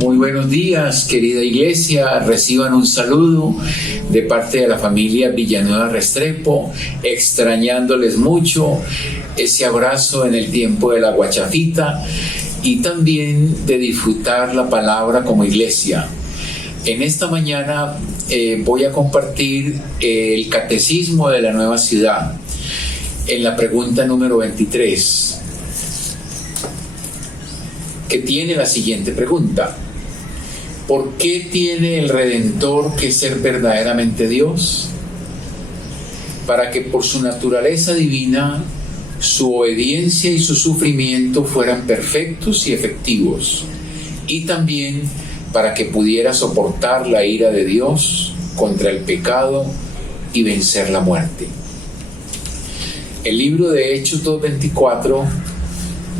Muy buenos días, querida iglesia. Reciban un saludo de parte de la familia Villanueva Restrepo, extrañándoles mucho, ese abrazo en el tiempo de la guachafita y también de disfrutar la palabra como iglesia. En esta mañana voy a compartir el catecismo de la nueva ciudad en la pregunta número 23, que tiene la siguiente pregunta: ¿por qué tiene el Redentor que ser verdaderamente Dios? Para que por su naturaleza divina, su obediencia y su sufrimiento fueran perfectos y efectivos, y también para que pudiera soportar la ira de Dios contra el pecado y vencer la muerte. El libro de Hechos 2:24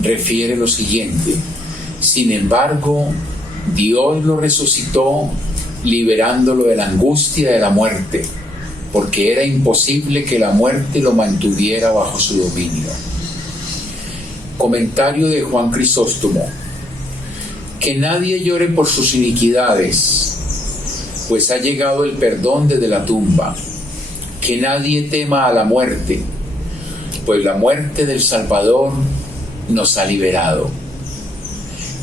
refiere lo siguiente: sin embargo, Dios lo resucitó, liberándolo de la angustia de la muerte, porque era imposible que la muerte lo mantuviera bajo su dominio. Comentario de Juan Crisóstomo: que nadie llore por sus iniquidades, pues ha llegado el perdón desde la tumba. Que nadie tema a la muerte, pues la muerte del Salvador nos ha liberado.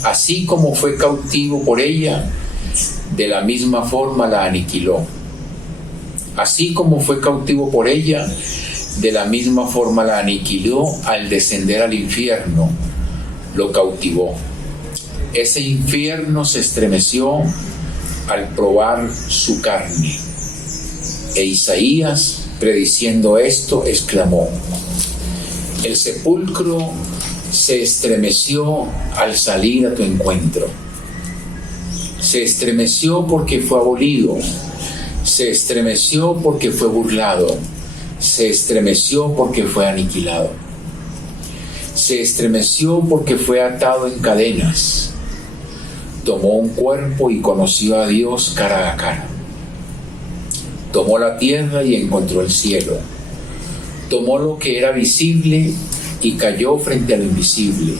Así como fue cautivo por ella, de la misma forma la aniquiló. Así como fue cautivo por ella, de la misma forma la aniquiló al descender al infierno, lo cautivó. Ese infierno se estremeció al probar su carne. E Isaías, prediciendo esto, exclamó: el sepulcro se estremeció al salir a tu encuentro. Se estremeció porque fue abolido. Se estremeció porque fue burlado. Se estremeció porque fue aniquilado. Se estremeció porque fue atado en cadenas. Tomó un cuerpo y conoció a Dios cara a cara. Tomó la tierra y encontró el cielo. Tomó lo que era visible y cayó frente a lo invisible.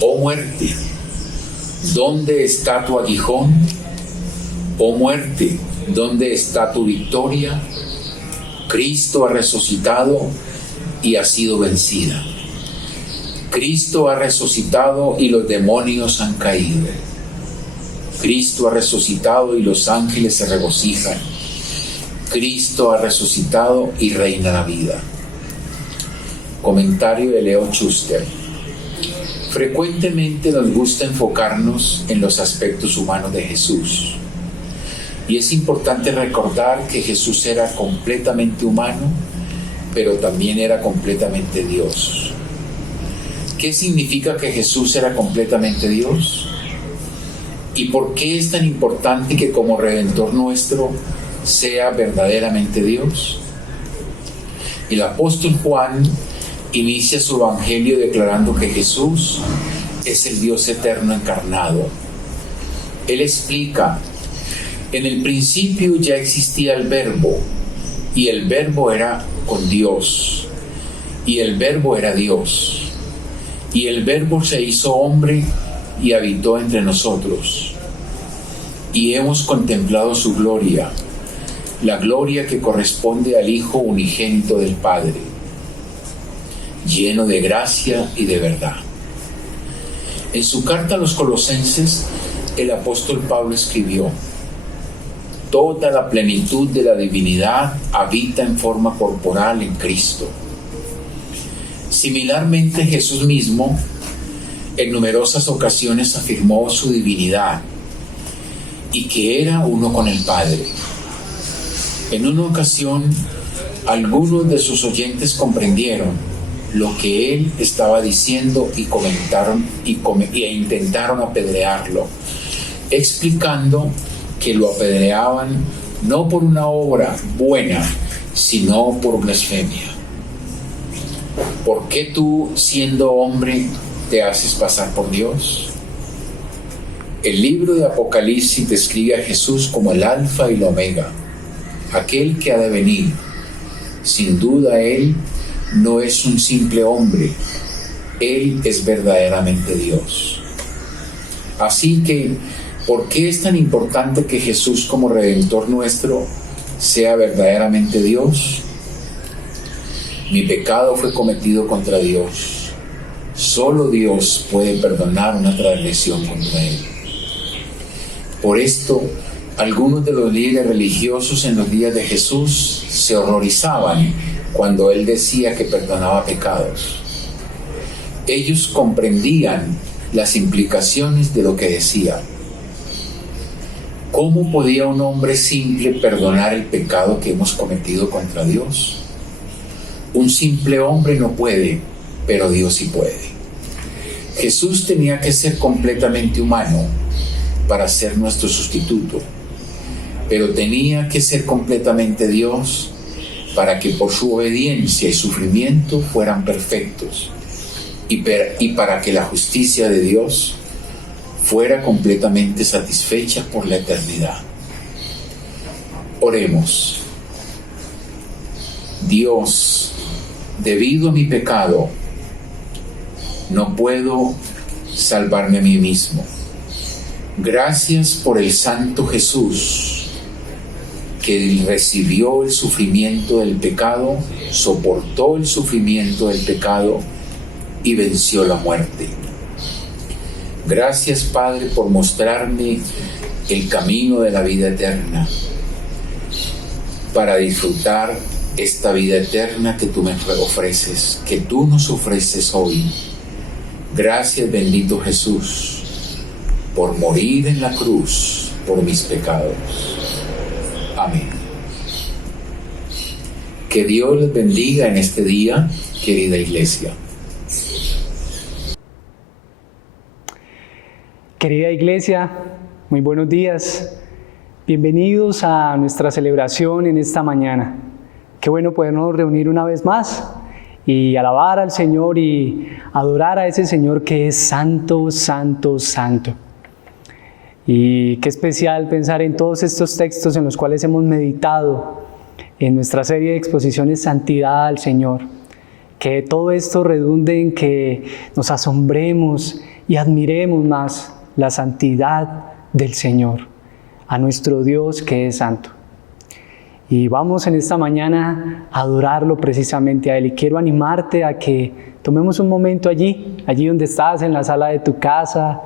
Oh muerte, ¿dónde está tu aguijón? Oh muerte, ¿dónde está tu victoria? Cristo ha resucitado y ha sido vencida. Cristo ha resucitado y los demonios han caído. Cristo ha resucitado y los ángeles se regocijan. Cristo ha resucitado y reina la vida. Comentario de Leo Schuster: frecuentemente nos gusta enfocarnos en los aspectos humanos de Jesús, y es importante recordar que Jesús era completamente humano, pero también era completamente Dios. ¿Qué significa que Jesús era completamente Dios? ¿Y por qué es tan importante que como Redentor nuestro sea verdaderamente Dios? El apóstol Juan inicia su evangelio declarando que Jesús es el Dios eterno encarnado. Él explica: en el principio ya existía el Verbo, y el Verbo era con Dios, y el Verbo era Dios, y el Verbo se hizo hombre y habitó entre nosotros, y hemos contemplado su gloria, la gloria que corresponde al Hijo unigénito del Padre, lleno de gracia y de verdad. En su carta a los Colosenses, el apóstol Pablo escribió: toda la plenitud de la divinidad habita en forma corporal en Cristo. Similarmente, Jesús mismo, En numerosas ocasiones afirmó su divinidad y que era uno con el Padre. En una ocasión, algunos de sus oyentes comprendieron lo que él estaba diciendo y e intentaron apedrearlo, explicando que lo apedreaban no por una obra buena, sino por blasfemia. ¿Por qué tú, siendo hombre, te haces pasar por Dios? El libro de Apocalipsis describe a Jesús como el Alfa y el Omega, aquel que ha de venir. Sin duda, Él no es un simple hombre, Él es verdaderamente Dios. Así que, ¿por qué es tan importante que Jesús como Redentor nuestro sea verdaderamente Dios? Mi pecado fue cometido contra Dios. Solo Dios puede perdonar una transgresión contra Él. Por esto, algunos de los líderes religiosos en los días de Jesús se horrorizaban cuando Él decía que perdonaba pecados. Ellos comprendían las implicaciones de lo que decía. ¿Cómo podía un hombre simple perdonar el pecado que hemos cometido contra Dios? Un simple hombre no puede, pero Dios sí puede. Jesús tenía que ser completamente humano para ser nuestro sustituto, pero tenía que ser completamente Dios para que por su obediencia y sufrimiento fueran perfectos y para que la justicia de Dios fuera completamente satisfecha por la eternidad. Oremos. Dios, debido a mi pecado, no puedo salvarme a mí mismo. Gracias por el Santo Jesús, que recibió el sufrimiento del pecado, soportó el sufrimiento del pecado y venció la muerte. Gracias, Padre, por mostrarme el camino de la vida eterna, para disfrutar esta vida eterna que tú me ofreces, que tú nos ofreces hoy. Gracias, bendito Jesús, por morir en la cruz por mis pecados. Amén. Que Dios les bendiga en este día, querida iglesia. Querida iglesia, muy buenos días. Bienvenidos a nuestra celebración en esta mañana. Qué bueno podernos reunir una vez más y alabar al Señor y adorar a ese Señor que es santo, santo, santo. Y qué especial pensar en todos estos textos en los cuales hemos meditado en nuestra serie de exposiciones Santidad al Señor. Que todo esto redunde en que nos asombremos y admiremos más la santidad del Señor, a nuestro Dios que es santo. Y vamos en esta mañana a adorarlo precisamente a Él. Y quiero animarte a que tomemos un momento allí donde estás, en la sala de tu casa,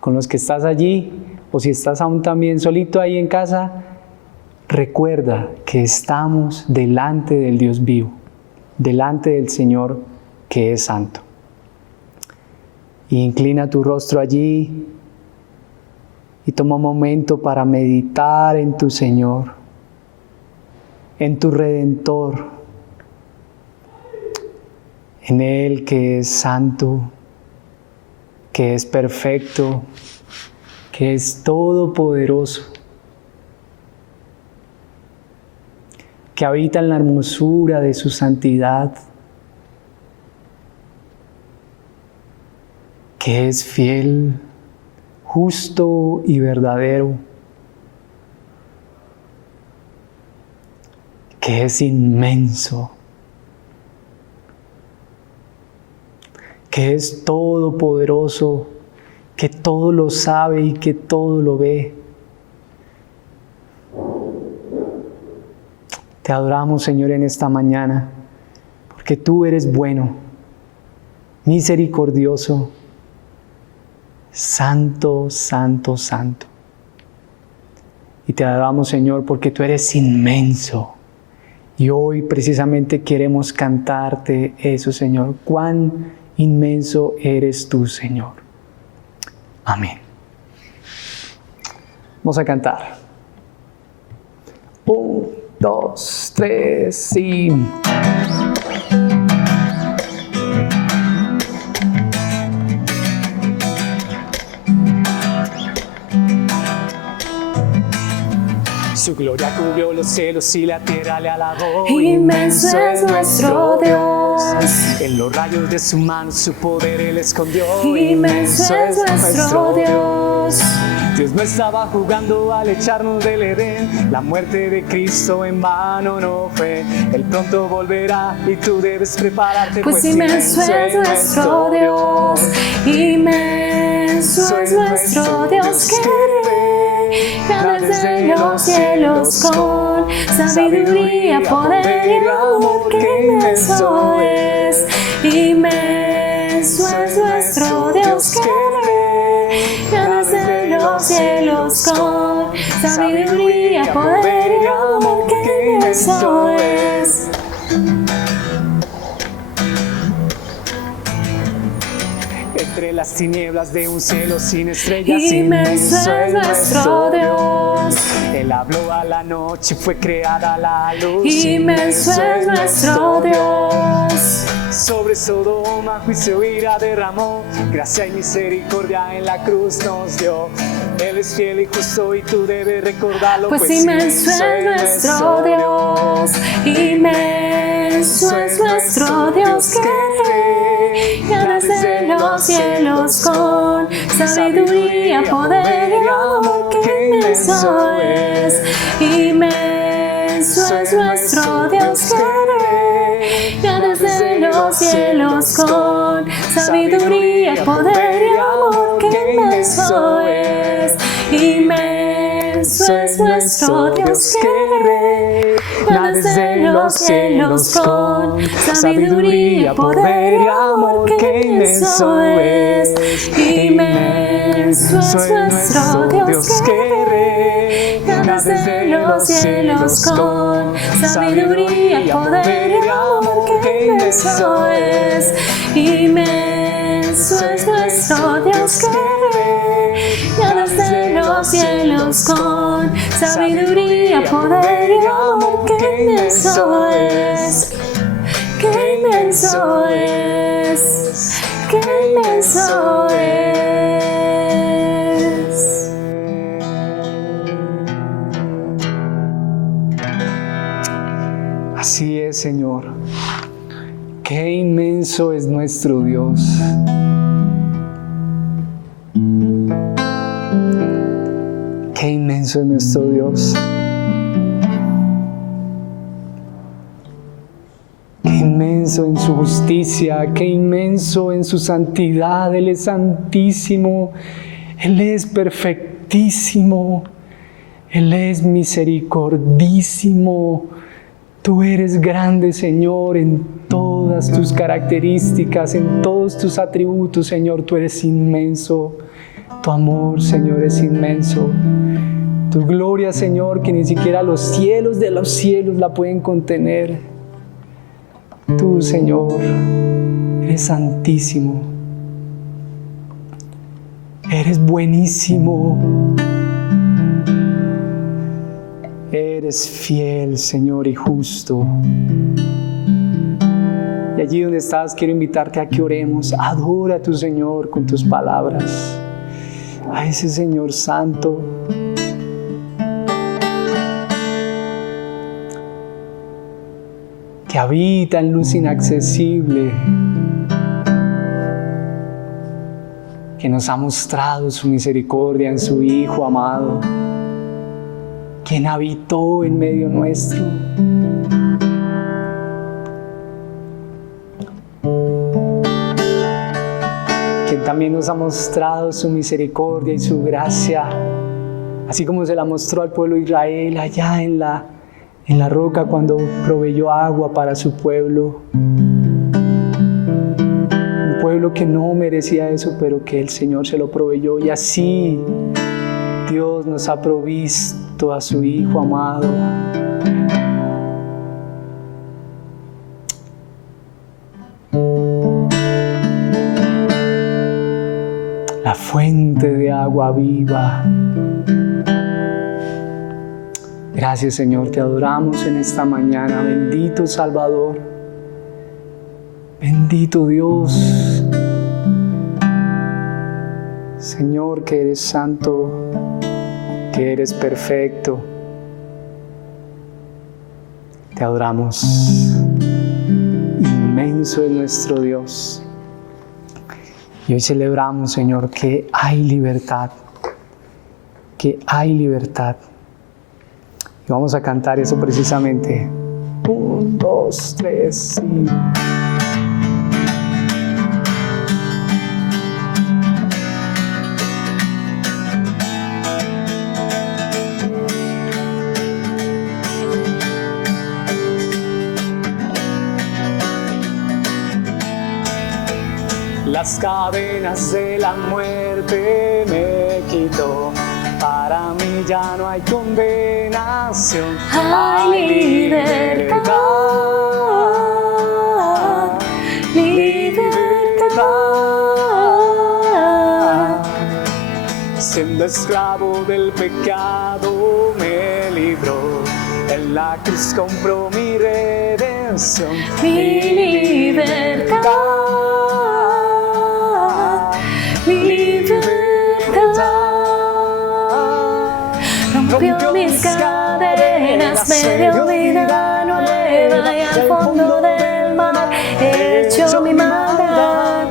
con los que estás allí, o si estás aún también solito ahí en casa, recuerda que estamos delante del Dios vivo, delante del Señor que es santo. Y inclina tu rostro allí y toma un momento para meditar en tu Señor, en tu Redentor, en Él que es santo, que es perfecto, que es todopoderoso, que habita en la hermosura de su santidad, que es fiel, justo y verdadero, que es inmenso, que es todopoderoso, que todo lo sabe y que todo lo ve. Te adoramos, Señor, en esta mañana, porque tú eres bueno, misericordioso, santo, santo, santo. Y te adoramos, Señor, porque tú eres inmenso. Y hoy precisamente queremos cantarte eso, Señor. Cuán inmenso eres tú, Señor. Amén. Vamos a cantar. 1, 2, 3 y... Su gloria cubrió los cielos y la tierra le alabó. Inmenso es nuestro Dios. En los rayos de su mano su poder Él escondió. Inmenso es nuestro Dios. Dios no estaba jugando al echarnos del Edén. La muerte de Cristo en vano no fue. Él pronto volverá y tú debes prepararte. Pues inmenso es nuestro Dios. Inmenso es nuestro Dios que reina desde los cielos con sabiduría, poder y amor. Que inmenso es. Inmenso es nuestro Dios que reina desde los cielos con sabiduría, poder y amor. Que inmenso es. Entre las tinieblas de un cielo sin estrellas, Inmenso es nuestro Dios. Él habló a la noche y fue creada la luz. Inmenso es nuestro Dios. Sobre Sodoma juicio e ira derramó. Gracia y misericordia en la cruz nos dio. Él es fiel y justo y tú debes recordarlo. Pues inmenso es nuestro Dios. Inmenso es nuestro Dios que reina desde los cielos con sabiduría, poder y amor. Que inmenso es. Inmenso es nuestro Dios que reina desde los cielos con sabiduría, poder y amor. Que inmenso es. Inmenso es nuestro Dios que reina desde los cielos con sabiduría, poder y amor. Que inmenso es. Inmenso es nuestro Dios que reina desde los cielos con sabiduría, poder y amor. Que inmenso es. Inmenso es nuestro Dios que reina desde los cielos con sabiduría, poder y amor. Que inmenso es. Que inmenso es. Que inmenso es. Así es, Señor. Qué inmenso es nuestro Dios. Qué inmenso es nuestro Dios. Qué inmenso en su justicia, qué inmenso en su santidad. Él es santísimo, Él es perfectísimo, Él es misericordísimo. Tú eres grande, Señor, en todas tus características, en todos tus atributos, Señor. Tú eres inmenso. Tu amor, Señor, es inmenso. Tu gloria, Señor, que ni siquiera los cielos de los cielos la pueden contener. Tú, Señor, eres santísimo. Eres buenísimo. Eres fiel, Señor, y justo. Y allí donde estás, quiero invitarte a que oremos. Adora a tu Señor con tus palabras. A ese Señor santo. Que habita en luz inaccesible. Que nos ha mostrado su misericordia en su Hijo amado. Quien habitó en medio nuestro. Quien también nos ha mostrado su misericordia y su gracia, así como se la mostró al pueblo de Israel allá en la roca cuando proveyó agua para su pueblo. Un pueblo que no merecía eso, pero que el Señor se lo proveyó. Y así Dios nos ha provisto a su Hijo amado. La fuente de agua viva. Gracias, Señor, te adoramos en esta mañana. Bendito Salvador, bendito Dios. Señor, que eres santo, que eres perfecto. Te adoramos. Inmenso es nuestro Dios. Y hoy celebramos, Señor, que hay libertad. Que hay libertad. Y vamos a cantar eso precisamente. 1, 2, 3 y... Las cadenas de la muerte me quitó. Para mí ya no hay condenación. Hay libertad, libertad. Siendo esclavo del pecado me libró. En la cruz compró mi redención. Mi libertad. Rompió mis cadenas, me dio vida nueva y al fondo del mar echó mi maldad.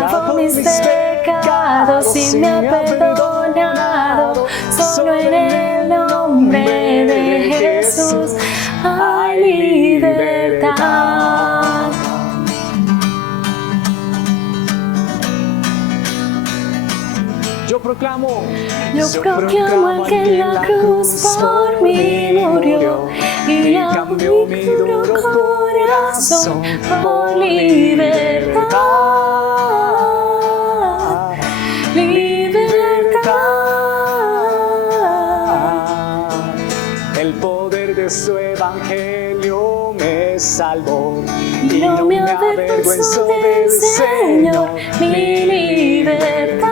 Lavó mis pecados y me ha perdonado. Solo en el nombre de Jesús hay libertad. Yo proclamo el que en la cruz por mí murió y cambió mi duro corazón por libertad, libertad. El poder de su evangelio me salvó y no me avergüenzo del Señor, mi libertad.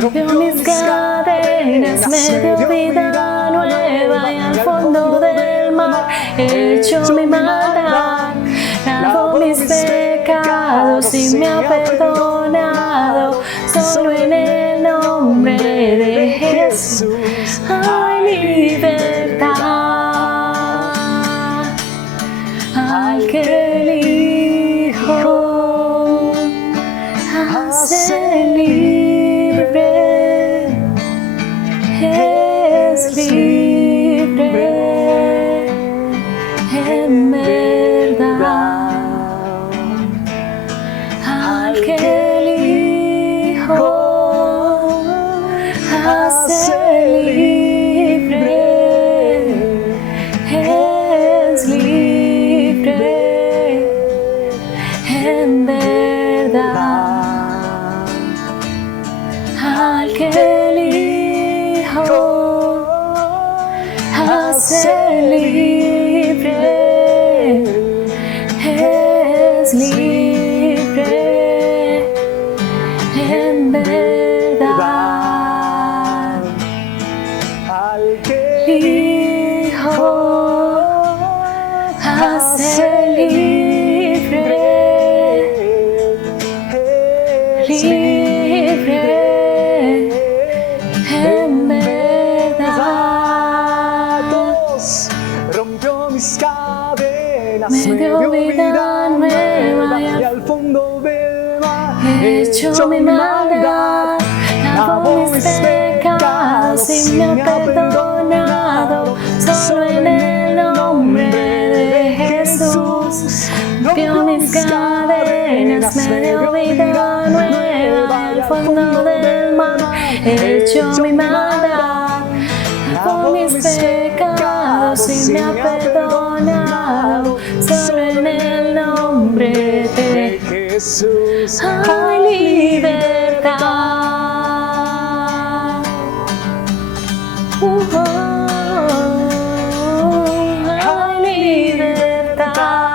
Rompió mis cadenas, me dio vida nueva y al fondo del mar echó mi maldad. Lavó mis pecados y me ha perdonado. Solo en el nombre de Jesús hay libertad. Al que el Hijo hace libre, es libre en verdad. Al que el Hijo hace libre, es libre en verdad. Al que el Hijo hace libre, es libre en verdad. al que Hijo hace libre, libre en verdad. rompió mis cadenas, Me dio vida nueva y al fondo del mar echó mi maldad. Lavó mis pecados y me ha perdonado. Solo en el nombre de Jesús rompió mis cadenas, me dio vida nueva al fondo del mar echó mi maldad. Lavó mis pecados y me ha perdonado. Solo en el nombre de Jesús hay libertad. Hay libertad.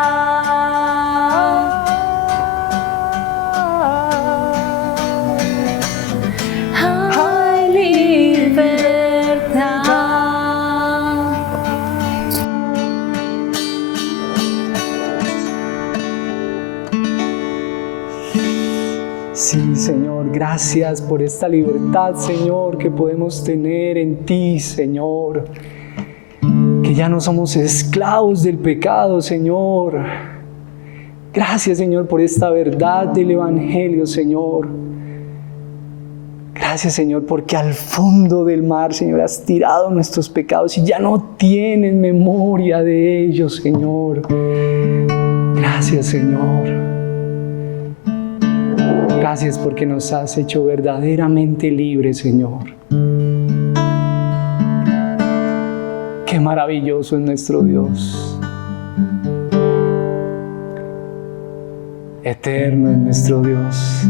Sí, Señor, gracias por esta libertad, Señor, que podemos tener en ti, Señor. Que ya no somos esclavos del pecado, Señor. Gracias, Señor, por esta verdad del Evangelio, Señor. Gracias, Señor, porque al fondo del mar, Señor, has tirado nuestros pecados y ya no tienes memoria de ellos, Señor. Gracias, Señor. Gracias porque nos has hecho verdaderamente libres, Señor. Qué maravilloso es nuestro Dios. Eterno es nuestro Dios.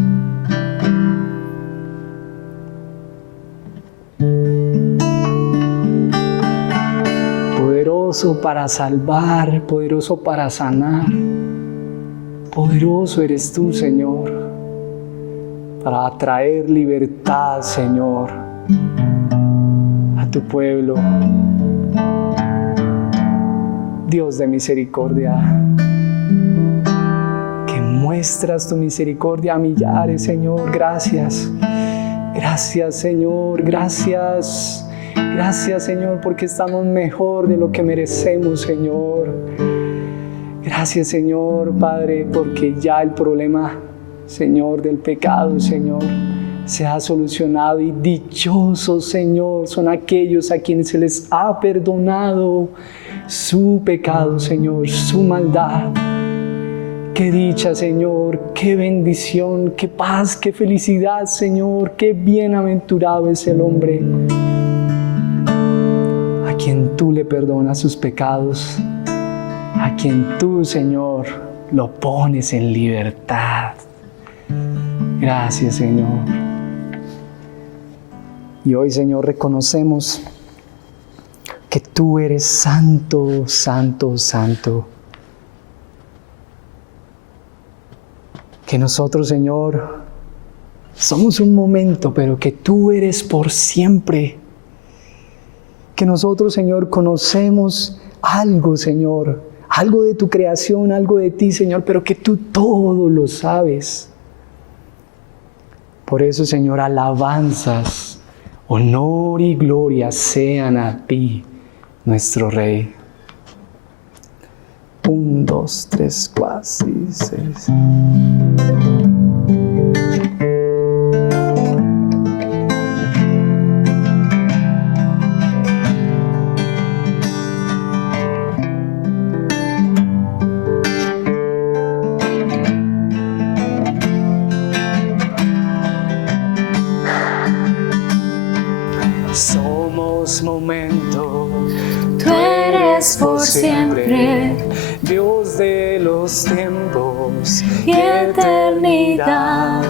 Poderoso para salvar, poderoso para sanar. Poderoso eres tú, Señor, para traer libertad, Señor, a tu pueblo. Dios de misericordia, que muestras tu misericordia a millares, Señor. Gracias. Gracias, Señor. Gracias. Gracias, Señor, porque estamos mejor de lo que merecemos, Señor. Gracias, Señor, Padre, porque ya el problema, Señor, del pecado, Señor, se ha solucionado, y dichosos, Señor, son aquellos a quienes se les ha perdonado su pecado, Señor, su maldad. Qué dicha, Señor, qué bendición, qué paz, qué felicidad, Señor, qué bienaventurado es el hombre a quien tú le perdonas sus pecados, a quien tú, Señor, lo pones en libertad. Gracias, Señor. Y hoy, Señor, reconocemos que tú eres santo, santo, santo. Que nosotros, Señor, somos un momento, pero que tú eres por siempre. Que nosotros, Señor, conocemos algo, Señor, algo de tu creación, algo de ti, Señor, pero que tú todo lo sabes. Por eso, Señor, alabanzas, honor y gloria sean a ti, nuestro Rey. 1, 2, 3, 4, 5, 6. Somos momento, Tú eres por siempre, Dios de los tiempos y eternidad.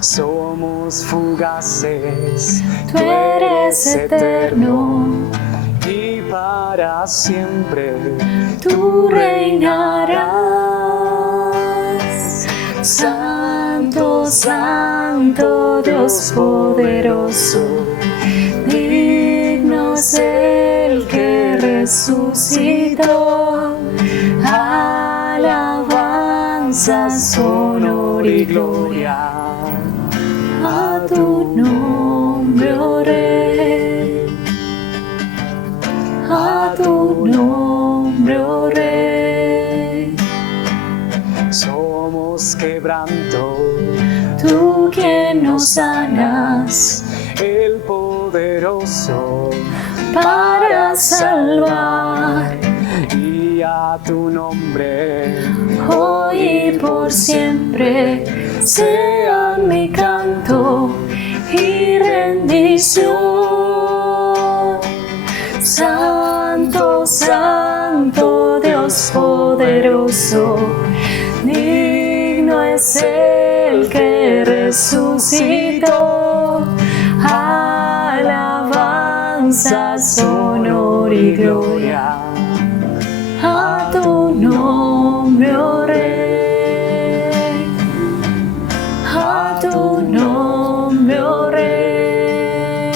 Somos fugaces, Tú eres eterno, y para siempre tú reinarás. Santo, santo, Dios poderoso, digno es el que resucitó. Alabanzas, honor y gloria a tu nombre, oh Rey. A tu nombre, oh Rey. somos quebranto, Tú quien nos sanas el poderoso, para salvar, y a tu nombre hoy y por siempre sean mi canto y rendición. Santo, santo, Dios poderoso, digno es el que resucitó. Alabanzas, honor y gloria a tu nombre, oh Rey. A tu nombre, oh Rey.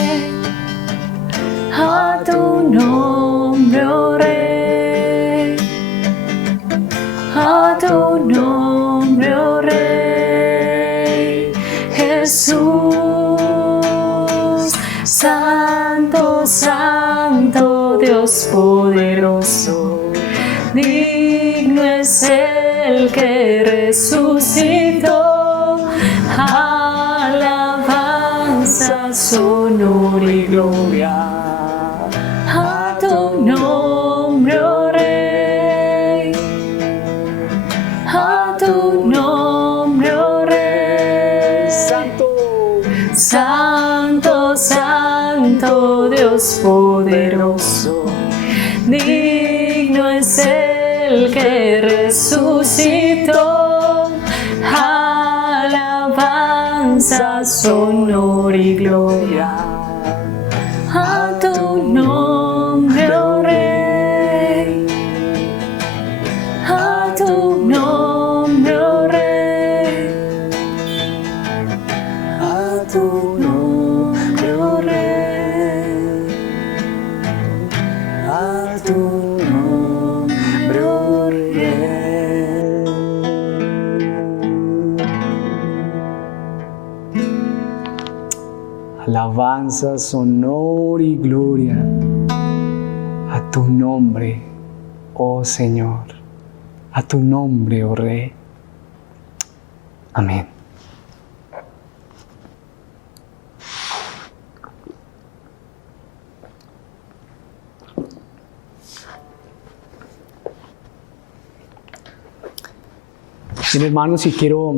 A tu nombre, oh Rey. A tu nombre, oh Rey. Dios poderoso. Digno es el que resucitó. Alabanzas, honor y gloria a tu nombre, oh Rey. A tu nombre, oh Rey. Santo, santo, Dios poderoso. Digno es el que resucitó. Alabanzas, honor y gloria a tu nombre, oh Rey. A tu nombre, oh Rey. A tu nombre, oh Rey. A tu nombre, oh Rey. Alabanzas, honor y gloria a tu nombre, oh Señor, a tu nombre, oh Rey. Amén. Bien, hermanos, y quiero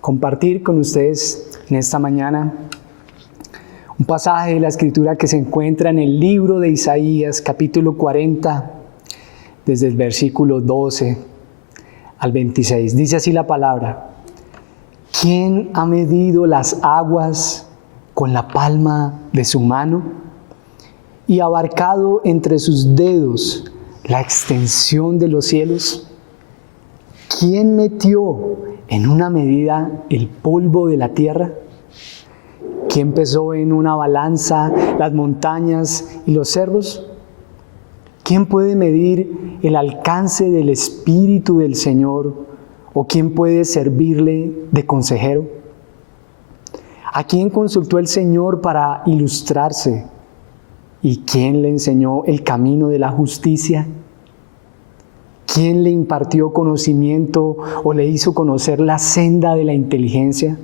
compartir con ustedes en esta mañana un pasaje de la Escritura que se encuentra en el libro de Isaías, capítulo 40, desde el versículo 12 al 26. Dice así la palabra: ¿Quién ha medido las aguas con la palma de su mano y abarcado entre sus dedos la extensión de los cielos? ¿Quién metió en una medida el polvo de la tierra? ¿Quién pesó en una balanza las montañas y los cerros? ¿Quién puede medir el alcance del Espíritu del Señor? ¿O quién puede servirle de consejero? ¿A quién consultó el Señor para ilustrarse? ¿Y quién le enseñó el camino de la justicia? ¿Quién le impartió conocimiento o le hizo conocer la senda de la inteligencia?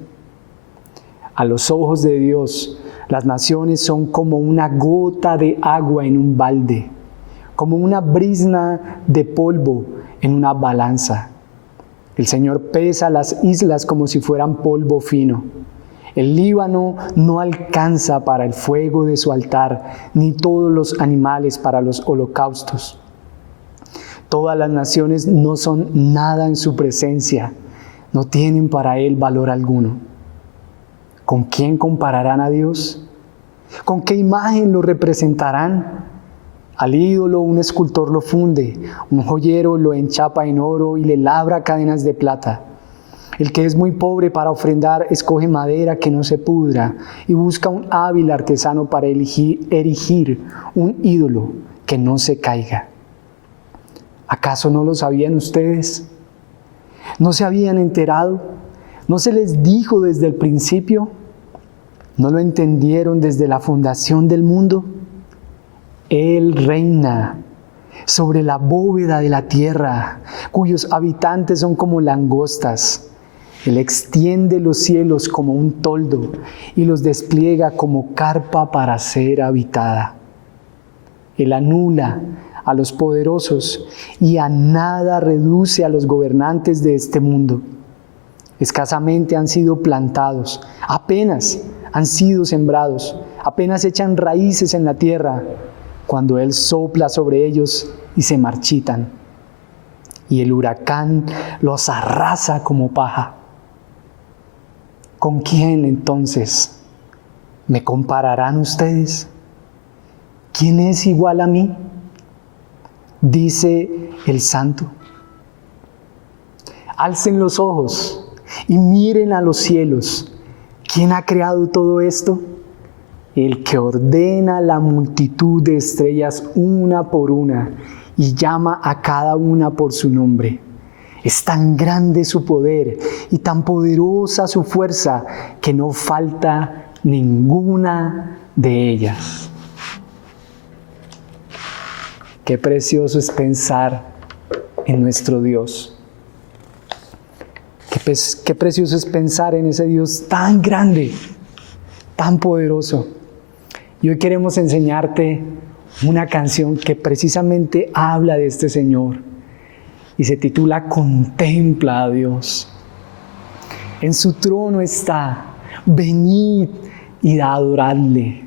A los ojos de Dios, las naciones son como una gota de agua en un balde, como una brizna de polvo en una balanza. El Señor pesa las islas como si fueran polvo fino. El Líbano no alcanza para el fuego de su altar, ni todos los animales para los holocaustos. Todas las naciones no son nada en su presencia, no tienen para Él valor alguno. ¿Con quién compararán a Dios? ¿Con qué imagen lo representarán? Al ídolo un escultor lo funde, un joyero lo enchapa en oro y le labra cadenas de plata. El que es muy pobre para ofrendar escoge madera que no se pudra y busca un hábil artesano para erigir un ídolo que no se caiga. ¿Acaso no lo sabían ustedes? ¿No se habían enterado? ¿No se les dijo desde el principio? ¿No lo entendieron desde la fundación del mundo? Él reina sobre la bóveda de la tierra, cuyos habitantes son como langostas. Él extiende los cielos como un toldo y los despliega como carpa para ser habitada. Él anula a los poderosos y a nada reduce a los gobernantes de este mundo. Escasamente han sido plantados, apenas han sido sembrados, apenas echan raíces en la tierra, cuando Él sopla sobre ellos y se marchitan. Y el huracán los arrasa como paja. ¿Con quién entonces me compararán ustedes? ¿Quién es igual a mí? Dice el Santo. Alcen los ojos y miren a los cielos. ¿Quién ha creado todo esto? El que ordena la multitud de estrellas una por una y llama a cada una por su nombre. Es tan grande su poder y tan poderosa su fuerza que no falta ninguna de ellas. Qué precioso es pensar en nuestro Dios. Qué precioso es pensar en ese Dios tan grande, tan poderoso. Y hoy queremos enseñarte una canción que precisamente habla de este Señor y se titula Contempla a Dios. En su trono está, venid y adoradle.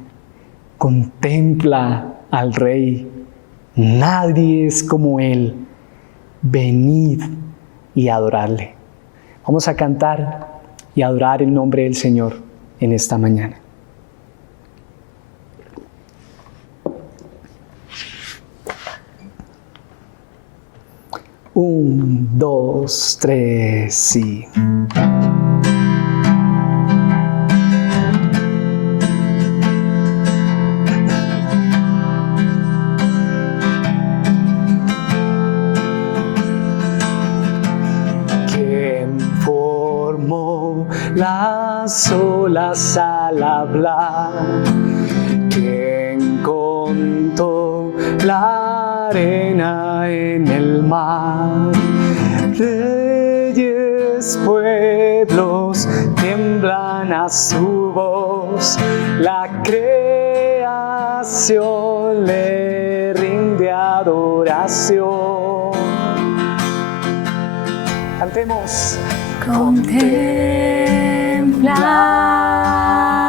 Contempla al Rey, nadie es como Él. Venid y adoradle. Vamos a cantar y adorar el nombre del Señor en esta mañana. 1, 2, 3, sí. ¿Quién formó las olas al hablar? ¿Quién contó la arena en el mar? Reyes, pueblos tiemblan a su voz, la creación le rinde adoración. Cantemos. Contempla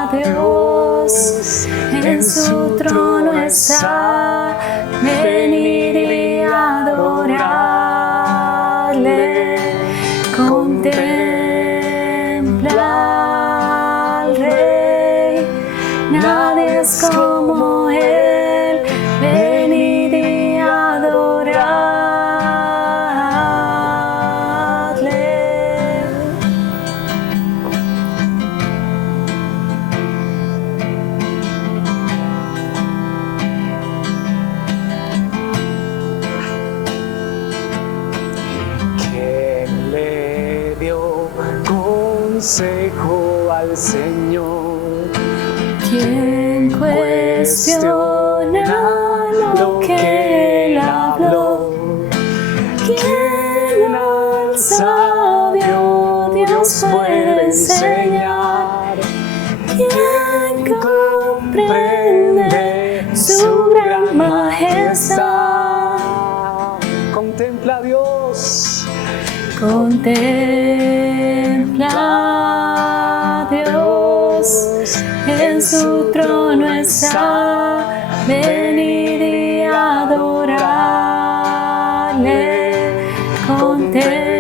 a Dios, en su trono está, venid y adorarle. Contempla al Rey, nadie es como Él, venid y adorarle. ¿Quién le dio consejo al Señor? ¿Quién cuestiona lo que Él habló? ¿Quién al sabio Dios puede enseñar? ¿Quién comprende su gran majestad? Contempla a Dios. Contempla a Dios, en su trono está, venid y adorarle. Contempla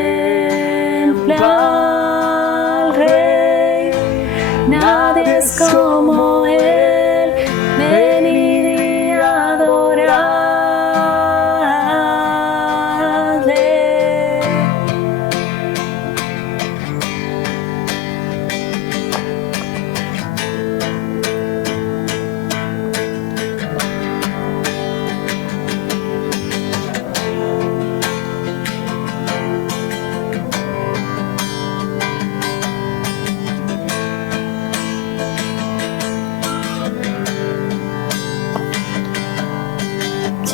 al Rey, nadie es como Él, venid y adorarle.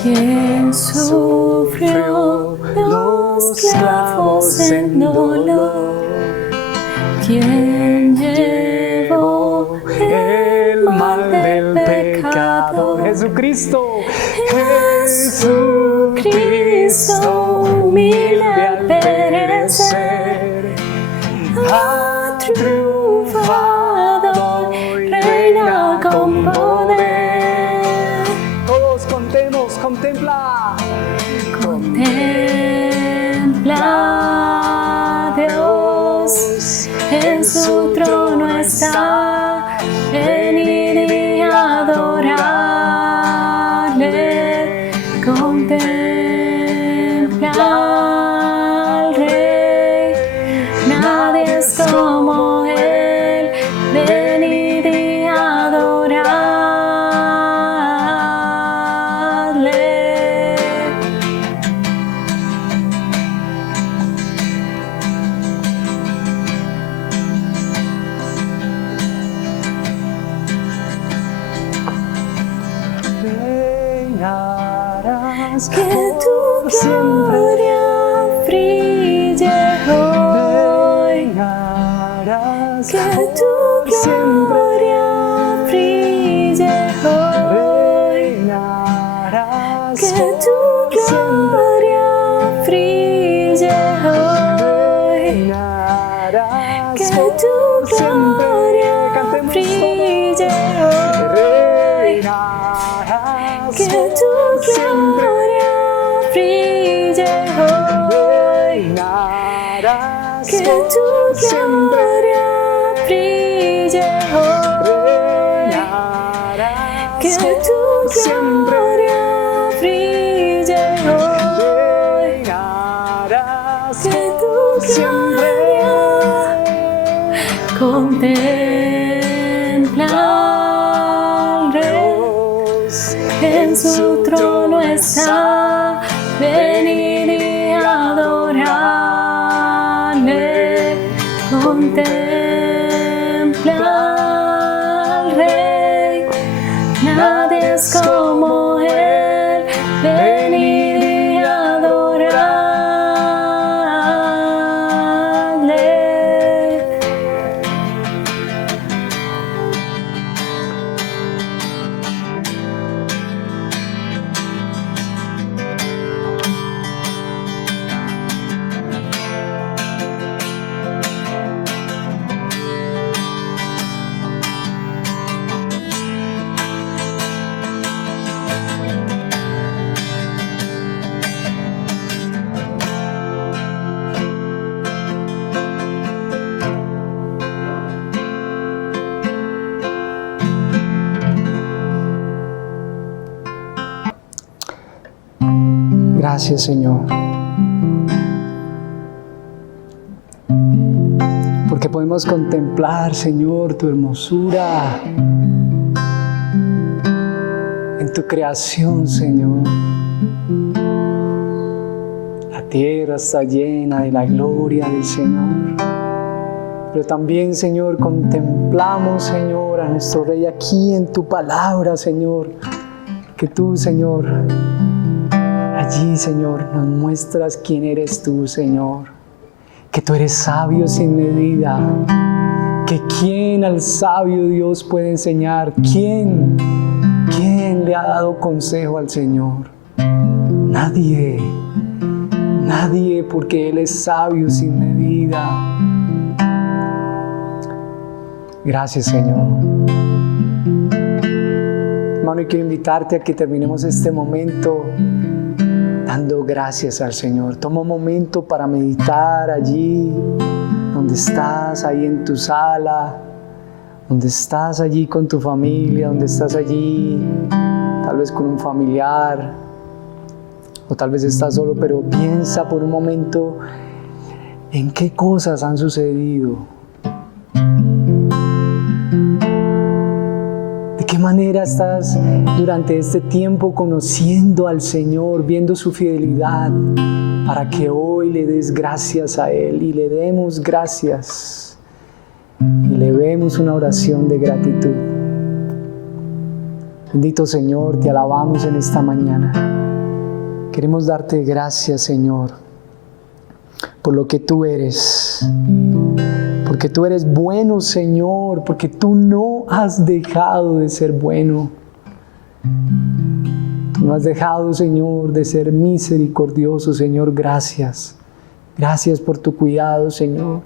¿Quién sufrió los clavos en dolor? ¿Quién llevó el mal del pecado? Jesucristo. Jesucristo, humilde al perecer, ha triunfado, reina con poder. Todos contemos, contempla. Contempla a Dios, en su trono está, venid y adorarle. Contempla al Rey, nadie es como Él, venid y adorarle. Reinará que tu gloria brille hoy, que tu gloria brille hoy, que tu gloria brille hoy, que tu gloria brille hoy, que tu gloria brille hoy, que tu gloria brille hoy, que tu gloria brille hoy, que tu gloria contempla al Rey, en su trono está, venid y adorarle, contempla al Rey, nadie es como Él, venid y adorarle. Gracias, Señor, porque podemos contemplar, Señor, tu hermosura en tu creación, Señor. La tierra está llena de la gloria del Señor, pero también, Señor, contemplamos, Señor, a nuestro Rey aquí en tu palabra, Señor, que tú, Señor, allí, Señor, nos muestras quién eres tú, Señor, que tú eres sabio sin medida, que quién al sabio Dios puede enseñar, quién le ha dado consejo al Señor. Nadie, porque Él es sabio sin medida. Gracias, Señor. Hermano, y quiero invitarte a que terminemos este momento dando gracias al Señor. Toma un momento para meditar allí donde estás, ahí en tu sala, donde estás allí con tu familia, donde estás allí tal vez con un familiar, o tal vez estás solo, pero piensa por un momento en qué cosas han sucedido. ¿De qué manera estás durante este tiempo conociendo al Señor, viendo su fidelidad, para que hoy le des gracias a Él y le demos gracias y le demos una oración de gratitud? Bendito Señor, te alabamos en esta mañana. Queremos darte gracias, Señor, por lo que tú eres. Porque tú eres bueno, Señor, porque tú no has dejado de ser bueno. Tú no has dejado, Señor, de ser misericordioso, Señor. Gracias. Gracias por tu cuidado, Señor.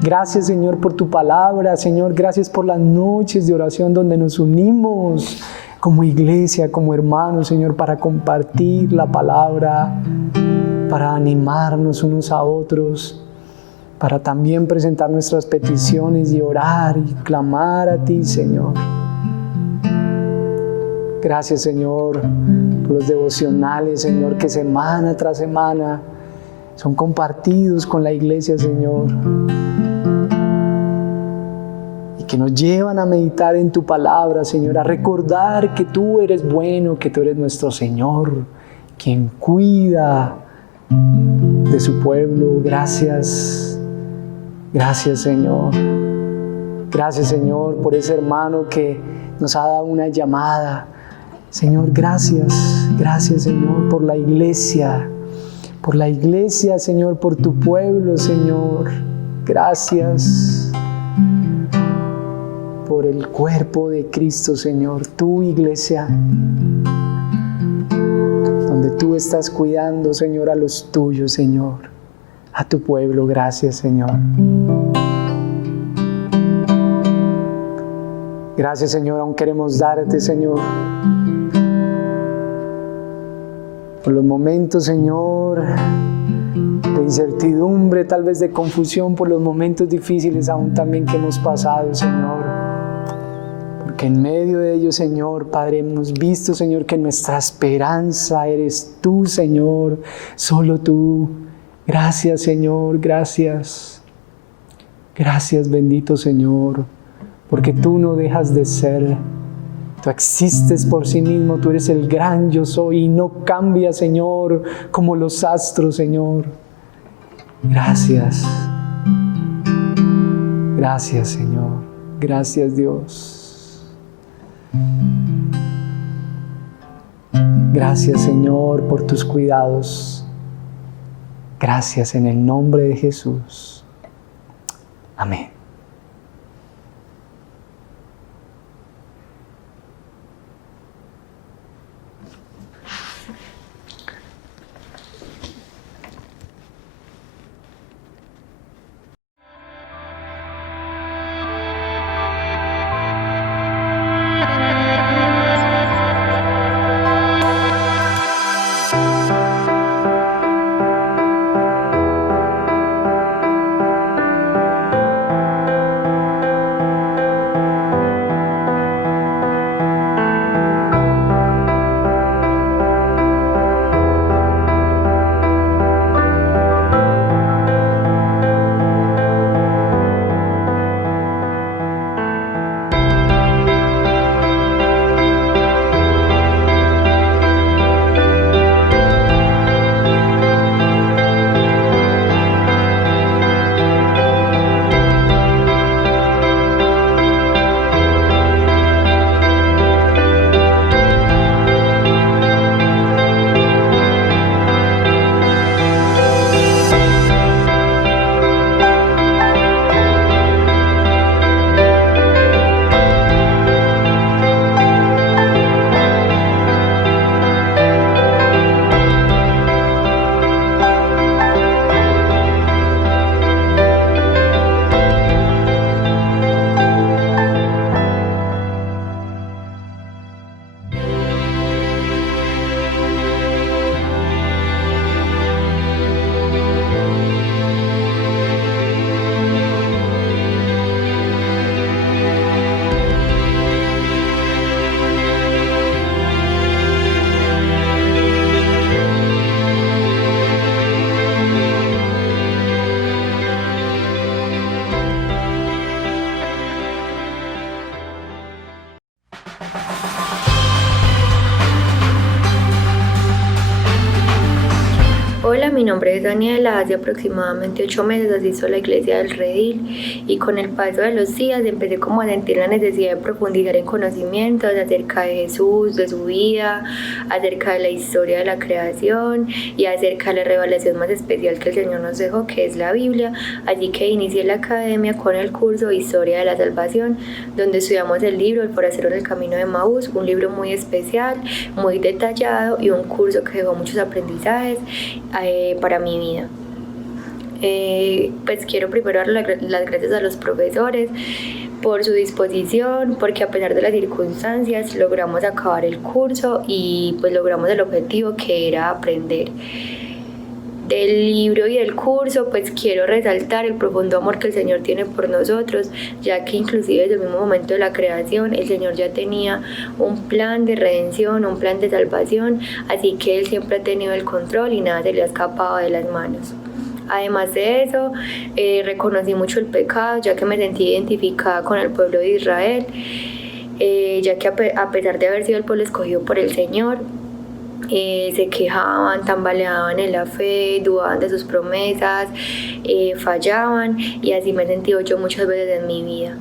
Gracias, Señor, por tu palabra, Señor. Gracias por las noches de oración donde nos unimos como iglesia, como hermanos, Señor, para compartir la palabra, para animarnos unos a otros, para también presentar nuestras peticiones y orar y clamar a ti, Señor. Gracias, Señor, por los devocionales, Señor, que semana tras semana son compartidos con la iglesia, Señor, y que nos llevan a meditar en tu palabra, Señor, a recordar que tú eres bueno, que tú eres nuestro Señor, quien cuida de su pueblo. Gracias. Gracias, Señor. Gracias, Señor, por ese hermano que nos ha dado una llamada Señor, gracias, gracias, Señor, por la iglesia, Señor, por tu pueblo, Señor. Gracias por el cuerpo de Cristo, Señor, tu iglesia, donde tú estás cuidando, Señor, a los tuyos, Señor, a tu pueblo. Gracias, Señor. Gracias, Señor, aún queremos darte, Señor, por los momentos, Señor, de incertidumbre, tal vez de confusión, por los momentos difíciles aún también que hemos pasado, Señor. Porque en medio de ellos, Señor, Padre, hemos visto, Señor, que nuestra esperanza eres tú, Señor, solo tú. Gracias, Señor, gracias. Gracias, bendito Señor, porque tú no dejas de ser. Tú existes por sí mismo, tú eres el gran yo soy y no cambias, Señor, como los astros, Señor. Gracias. Gracias, Señor. Gracias, Dios. Gracias, Señor, por tus cuidados. Gracias en el nombre de Jesús. Amén. Hola, mi nombre es Daniela. Hace aproximadamente 8 meses asisto a la iglesia del Redil y con el paso de los días empecé como a sentir la necesidad de profundizar en conocimientos acerca de Jesús, de su vida, acerca de la historia de la creación y acerca de la revelación más especial que el Señor nos dejó, que es la Biblia. Así que inicié la academia con el curso Historia de la Salvación, donde estudiamos el libro El forastero en el camino de Emaús, un libro muy especial, muy detallado y un curso que dejó muchos aprendizajes para mi vida. Pues quiero primero dar las gracias a los profesores por su disposición, porque a pesar de las circunstancias logramos acabar el curso y pues logramos el objetivo, que era aprender. Del libro y del curso, pues quiero resaltar el profundo amor que el Señor tiene por nosotros, ya que inclusive desde el mismo momento de la creación el Señor ya tenía un plan de redención, un plan de salvación, así que Él siempre ha tenido el control y nada se le ha escapado de las manos. Además de eso, reconocí mucho el pecado, ya que me sentí identificada con el pueblo de Israel, ya que a pesar de haber sido el pueblo escogido por el Señor, se quejaban, tambaleaban en la fe, dudaban de sus promesas, fallaban, y así me he sentido yo muchas veces en mi vida.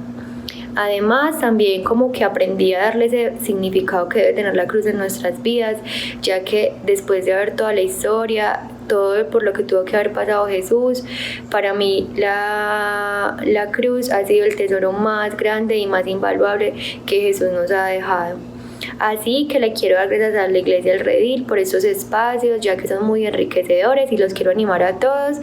Además, también como que aprendí a darle ese significado que debe tener la cruz en nuestras vidas, ya que después de ver toda la historia, todo por lo que tuvo que haber pasado Jesús, para mí la cruz ha sido el tesoro más grande y más invaluable que Jesús nos ha dejado. Así que le quiero dar gracias a la Iglesia del Redil por estos espacios, ya que son muy enriquecedores, y los quiero animar a todos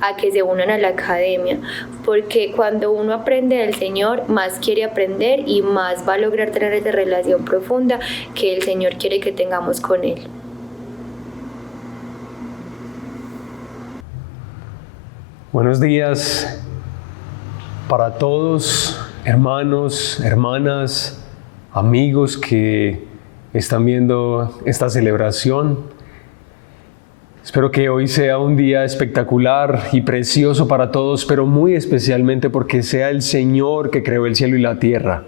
a que se unan a la academia, porque cuando uno aprende del Señor, más quiere aprender y más va a lograr tener esa relación profunda que el Señor quiere que tengamos con Él. Buenos días para todos, hermanos, hermanas, amigos que están viendo esta celebración. Espero que hoy sea un día espectacular y precioso para todos, pero muy especialmente porque sea el Señor que creó el cielo y la tierra,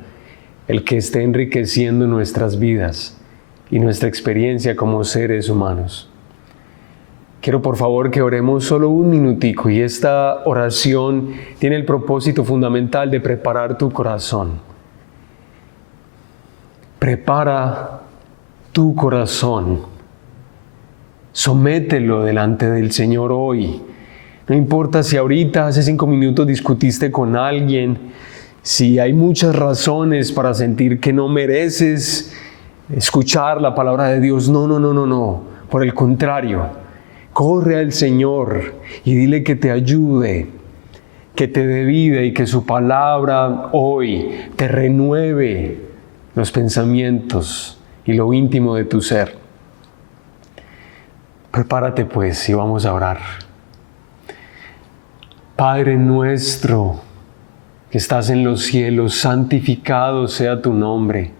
el que esté enriqueciendo nuestras vidas y nuestra experiencia como seres humanos. Quiero por favor que oremos solo un minutico, y esta oración tiene el propósito fundamental de preparar tu corazón. Prepara tu corazón. Somételo delante del Señor hoy. No importa si ahorita, hace 5 minutos, discutiste con alguien, si hay muchas razones para sentir que no mereces escuchar la palabra de Dios. No. Por el contrario, corre al Señor y dile que te ayude, que te dé vida y que su palabra hoy te renueve los pensamientos y lo íntimo de tu ser. Prepárate pues y vamos a orar. Padre nuestro que estás en los cielos, santificado sea tu nombre.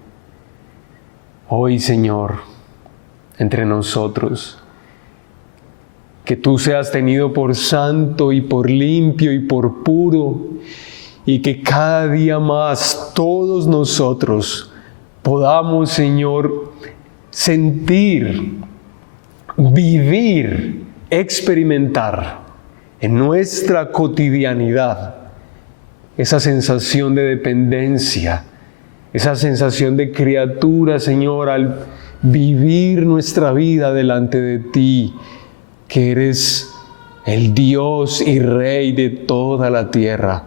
Hoy, Señor, entre nosotros, que tú seas tenido por santo y por limpio y por puro, y que cada día más todos nosotros podamos, Señor, sentir, vivir, experimentar en nuestra cotidianidad esa sensación de dependencia, esa sensación de criatura, Señor, al vivir nuestra vida delante de ti, que eres el Dios y Rey de toda la tierra.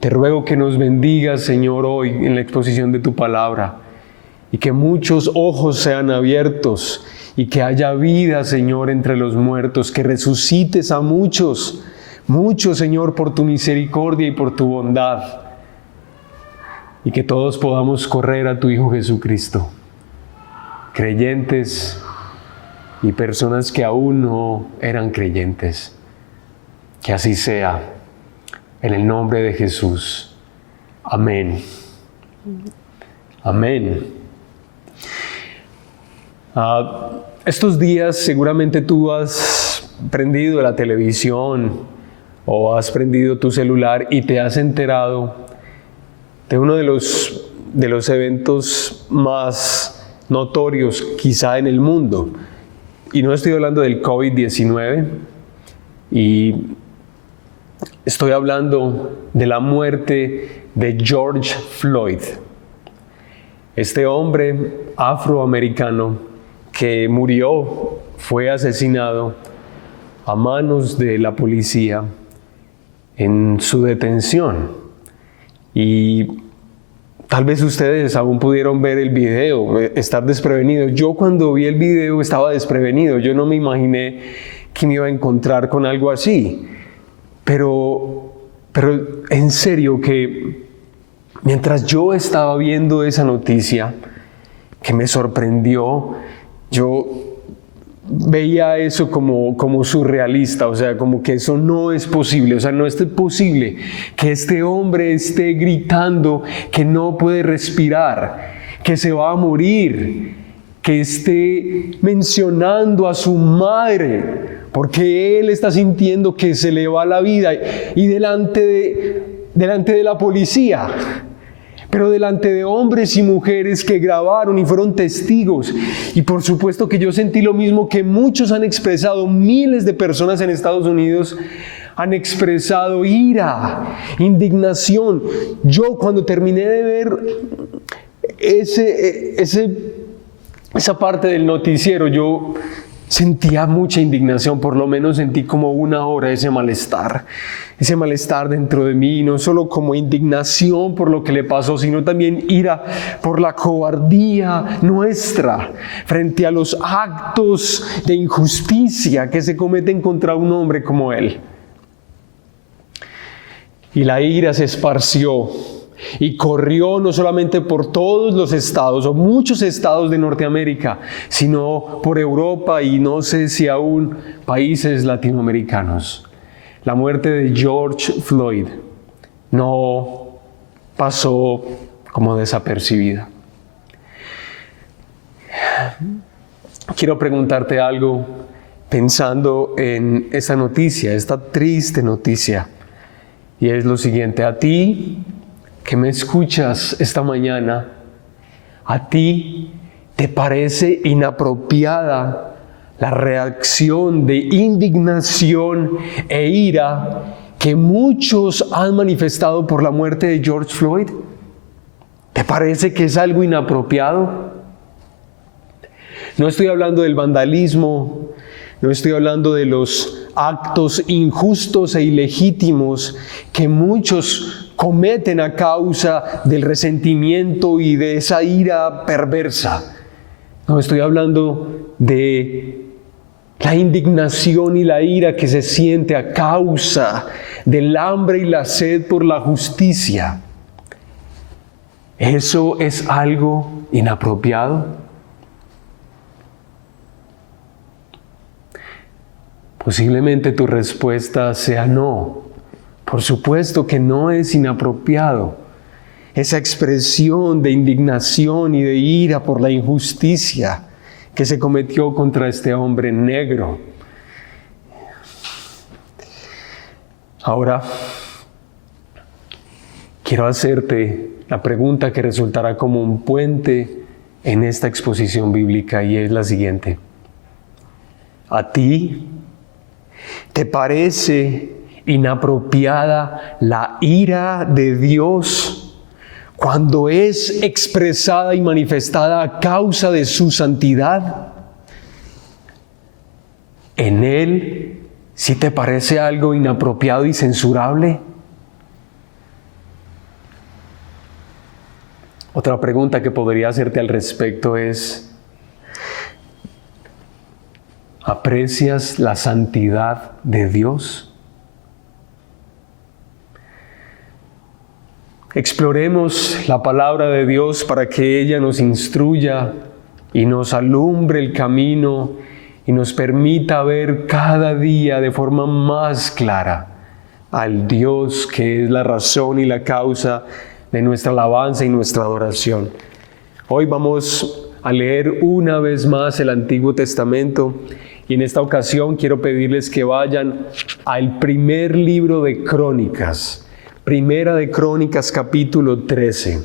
Te ruego que nos bendigas, Señor, hoy en la exposición de tu palabra, y que muchos ojos sean abiertos y que haya vida, Señor, entre los muertos, que resucites a muchos, Señor, por tu misericordia y por tu bondad, y que todos podamos correr a tu Hijo Jesucristo, creyentes y personas que aún no eran creyentes. Que así sea, en el nombre de Jesús. Amén. Amén. Estos días seguramente tú has prendido la televisión o has prendido tu celular y te has enterado de uno de los eventos más notorios quizá en el mundo. Y no estoy hablando del COVID-19, y estoy hablando de la muerte de George Floyd. Este hombre afroamericano que murió, fue asesinado a manos de la policía en su detención. Y tal vez ustedes aún pudieron ver el video, estar desprevenidos. Yo cuando vi el video estaba desprevenido. Yo no me imaginé que me iba a encontrar con algo así. Pero en serio que mientras yo estaba viendo esa noticia que me sorprendió, yo veía eso como surrealista, o sea, como que eso no es posible, o sea, no es posible que este hombre esté gritando que no puede respirar, que se va a morir, que esté mencionando a su madre, porque él está sintiendo que se le va la vida, y delante de la policía, pero delante de hombres y mujeres que grabaron y fueron testigos. Y por supuesto que yo sentí lo mismo que muchos han expresado, miles de personas en Estados Unidos han expresado ira, indignación. Yo cuando terminé de ver esa parte del noticiero, yo sentía mucha indignación, por lo menos sentí como una hora ese malestar dentro de mí, no solo como indignación por lo que le pasó, sino también ira por la cobardía nuestra frente a los actos de injusticia que se cometen contra un hombre como él. Y la ira se esparció y corrió no solamente por todos los estados o muchos estados de Norteamérica, sino por Europa y no sé si aún países latinoamericanos. La muerte de George Floyd no pasó como desapercibida. Quiero preguntarte algo pensando en esta noticia, esta triste noticia, y es lo siguiente: a ti que me escuchas esta mañana, ¿a ti te parece inapropiada la reacción de indignación e ira que muchos han manifestado por la muerte de George Floyd? ¿Te parece que es algo inapropiado? No estoy hablando del vandalismo, no estoy hablando de los actos injustos e ilegítimos que muchos cometen a causa del resentimiento y de esa ira perversa. No, estoy hablando de la indignación y la ira que se siente a causa del hambre y la sed por la justicia. ¿Eso es algo inapropiado? Posiblemente tu respuesta sea no. Por supuesto que no es inapropiado. Esa expresión de indignación y de ira por la injusticia que se cometió contra este hombre negro. Ahora, quiero hacerte la pregunta que resultará como un puente en esta exposición bíblica, y es la siguiente: ¿a ti te parece inapropiada la ira de Dios cuando es expresada y manifestada a causa de su santidad? ¿En Él sí te parece algo inapropiado y censurable? Otra pregunta que podría hacerte al respecto es: ¿aprecias la santidad de Dios? Exploremos la palabra de Dios para que ella nos instruya y nos alumbre el camino y nos permita ver cada día de forma más clara al Dios que es la razón y la causa de nuestra alabanza y nuestra adoración. Hoy vamos a leer una vez más el Antiguo Testamento, y en esta ocasión quiero pedirles que vayan al primer libro de Crónicas. Primera de Crónicas, capítulo 13.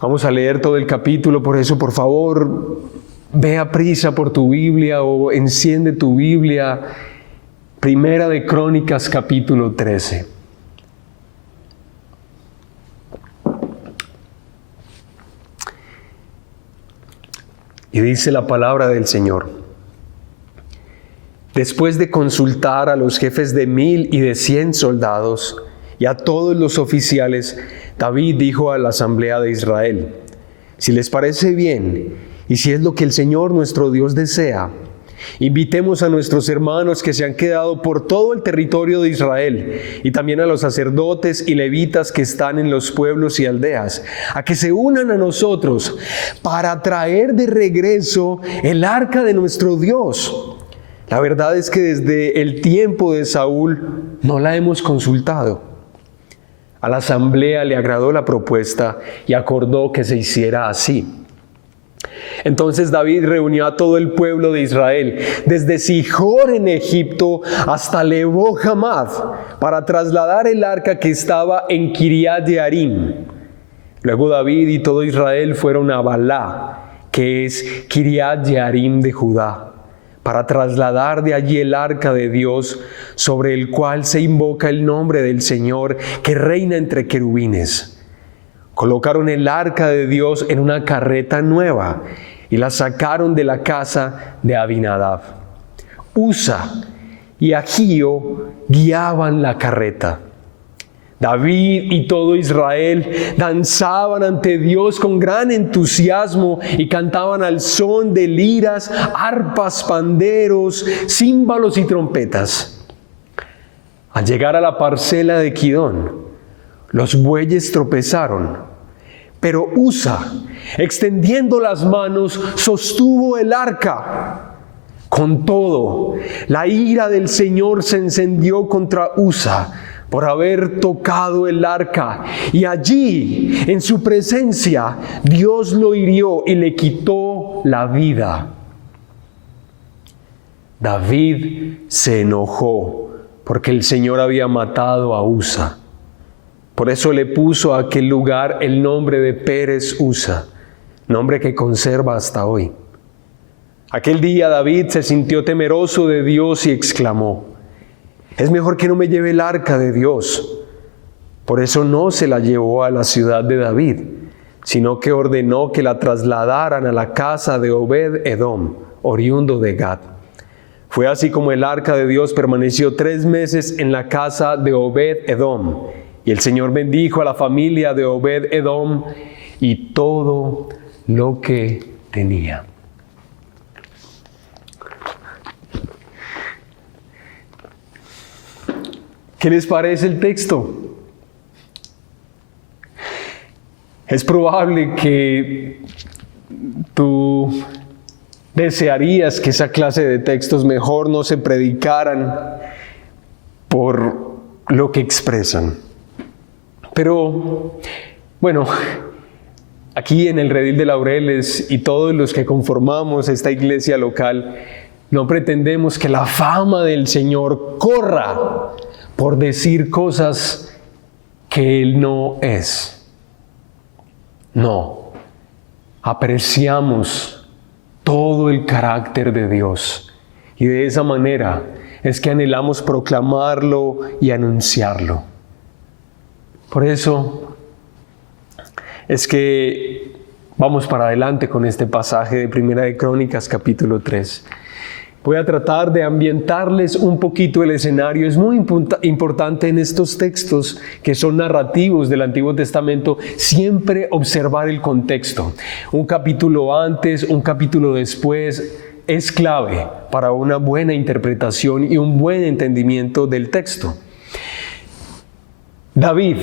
Vamos a leer todo el capítulo, por eso, por favor, ve a prisa por tu Biblia o enciende tu Biblia. Primera de Crónicas, capítulo 13. Y dice la palabra del Señor: después de consultar a los jefes de 1000 y de 100 soldados y a todos los oficiales, David dijo a la asamblea de Israel: si les parece bien y si es lo que el Señor nuestro Dios desea, invitemos a nuestros hermanos que se han quedado por todo el territorio de Israel, y también a los sacerdotes y levitas que están en los pueblos y aldeas, a que se unan a nosotros para traer de regreso el arca de nuestro Dios. La verdad es que desde el tiempo de Saúl no la hemos consultado. A la asamblea le agradó la propuesta y acordó que se hiciera así. Entonces David reunió a todo el pueblo de Israel, desde Sijor en Egipto hasta Lebo Hamath, para trasladar el arca que estaba en Kiriat Jearim. Luego David y todo Israel fueron a Balá, que es Kiriat Jearim de Judá, para trasladar de allí el arca de Dios, sobre el cual se invoca el nombre del Señor, que reina entre querubines. Colocaron el arca de Dios en una carreta nueva y la sacaron de la casa de Abinadab. Usa y Ahío guiaban la carreta. David y todo Israel danzaban ante Dios con gran entusiasmo y cantaban al son de liras, arpas, panderos, címbalos y trompetas. Al llegar a la parcela de Kidón, los bueyes tropezaron, pero Usa, extendiendo las manos, sostuvo el arca. Con todo, la ira del Señor se encendió contra Usa por haber tocado el arca, y allí, en su presencia, Dios lo hirió y le quitó la vida. David se enojó porque el Señor había matado a Usa. Por eso le puso a aquel lugar el nombre de Pérez Usa, nombre que conserva hasta hoy. Aquel día David se sintió temeroso de Dios y exclamó: es mejor que no me lleve el arca de Dios. Por eso no se la llevó a la ciudad de David, sino que ordenó que la trasladaran a la casa de Obed-Edom, oriundo de Gat. Fue así como el arca de Dios permaneció 3 meses en la casa de Obed-Edom, y el Señor bendijo a la familia de Obed-Edom y todo lo que tenía. ¿Qué les parece el texto? Es probable que tú desearías que esa clase de textos mejor no se predicaran por lo que expresan. Pero, bueno, aquí en el Redil de Laureles y todos los que conformamos esta iglesia local, no pretendemos que la fama del Señor corra por decir cosas que Él no es. No, apreciamos todo el carácter de Dios y de esa manera es que anhelamos proclamarlo y anunciarlo. Por eso es que vamos para adelante con este pasaje de Primera de Crónicas, capítulo 3. Voy a tratar de ambientarles un poquito el escenario. Es muy importante en estos textos que son narrativos del Antiguo Testamento siempre observar el contexto. Un capítulo antes, un capítulo después es clave para una buena interpretación y un buen entendimiento del texto. David,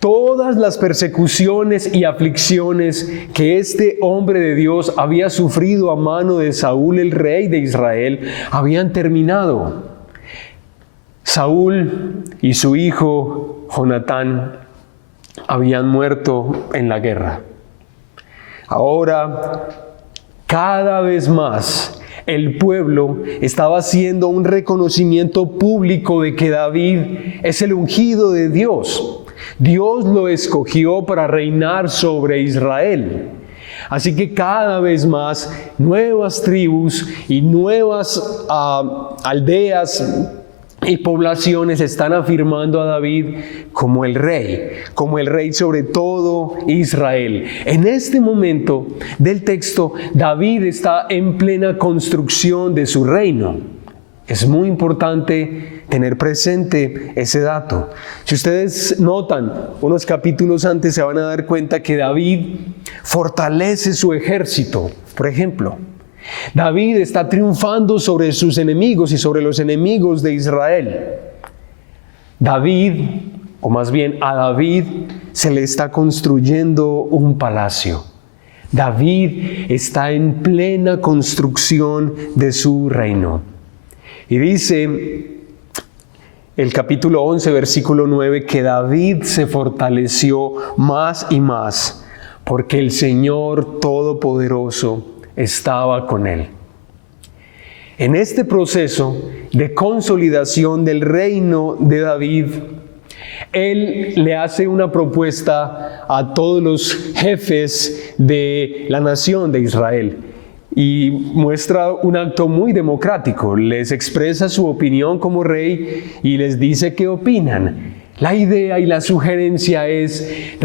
todas las persecuciones y aflicciones que este hombre de Dios había sufrido a mano de Saúl, el rey de Israel, habían terminado. Saúl y su hijo Jonatán habían muerto en la guerra. Ahora, cada vez más, el pueblo estaba haciendo un reconocimiento público de que David es el ungido de Dios. Dios lo escogió para reinar sobre Israel. Así que cada vez más nuevas tribus y nuevas aldeas y poblaciones están afirmando a David como el rey sobre todo Israel. En este momento del texto, David está en plena construcción de su reino. Es muy importante tener presente ese dato. Si ustedes notan, unos capítulos antes se van a dar cuenta que David fortalece su ejército. Por ejemplo, David está triunfando sobre sus enemigos y sobre los enemigos de Israel. David, o más bien a David, se le está construyendo un palacio. David está en plena construcción de su reino. Y dice el capítulo 11, versículo 9, que David se fortaleció más y más porque el Señor Todopoderoso estaba con él. En este proceso de consolidación del reino de David, él le hace una propuesta a todos los jefes de la nación de Israel. y muestra un acto muy democrático. Les expresa su opinión como rey y les dice qué opinan. La idea y la sugerencia es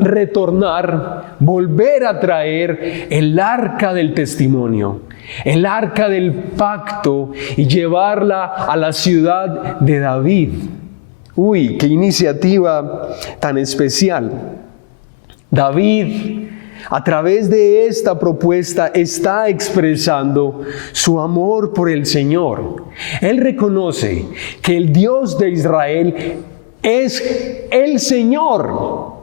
retornar, volver a traer el arca del testimonio, el arca del pacto, y llevarla a la ciudad de David. Uy, qué iniciativa tan especial. David, a través de esta propuesta, está expresando su amor por el Señor. Él reconoce que el Dios de Israel es el Señor.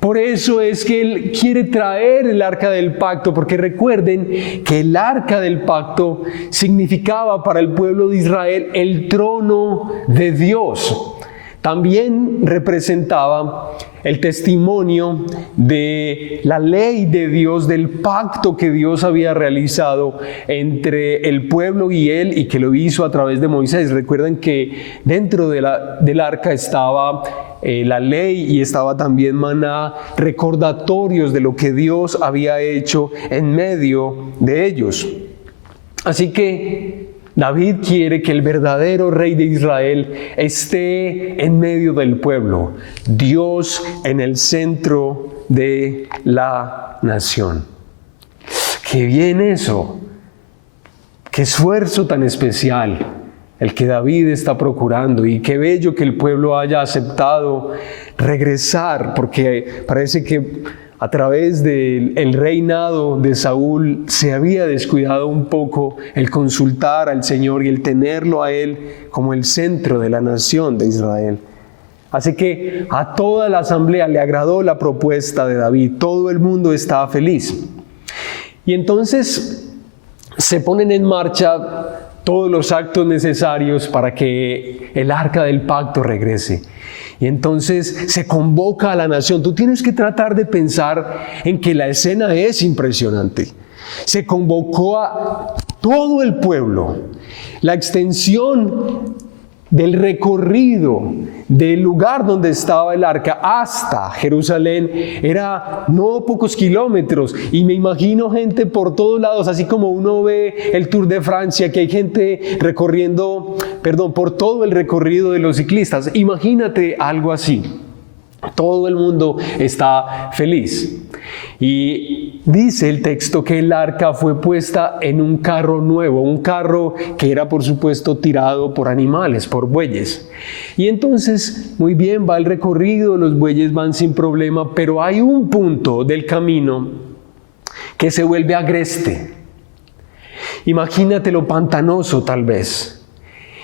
Por eso es que Él quiere traer el arca del pacto, porque recuerden que el arca del pacto significaba para el pueblo de Israel el trono de Dios. También representaba el testimonio de la ley de Dios, del pacto que Dios había realizado entre el pueblo y Él, y que lo hizo a través de Moisés. Recuerden que dentro del arca estaba la ley y estaba también maná, recordatorios de lo que Dios había hecho en medio de ellos. Así que David quiere que el verdadero rey de Israel esté en medio del pueblo, Dios en el centro de la nación. ¡Qué bien eso! ¡Qué esfuerzo tan especial el que David está procurando! Y qué bello que el pueblo haya aceptado regresar, porque parece que a través del reinado de Saúl se había descuidado un poco el consultar al Señor y el tenerlo a Él como el centro de la nación de Israel. Así que a toda la asamblea le agradó la propuesta de David, todo el mundo estaba feliz. Y entonces se ponen en marcha todos los actos necesarios para que el arca del pacto regrese. Y entonces se convoca a la nación. Tú tienes que tratar de pensar en que la escena es impresionante. Se convocó a todo el pueblo. La extensión del recorrido del lugar donde estaba el arca hasta Jerusalén era no pocos kilómetros, y me imagino gente por todos lados, así como uno ve el Tour de Francia, que hay gente por todo el recorrido de los ciclistas. Imagínate algo así. Todo el mundo está feliz. Y dice el texto que el arca fue puesta en un carro nuevo, un carro que era por supuesto tirado por animales, por bueyes. Y entonces, muy bien, va el recorrido, los bueyes van sin problema, pero hay un punto del camino que se vuelve agreste. Imagínatelo pantanoso tal vez.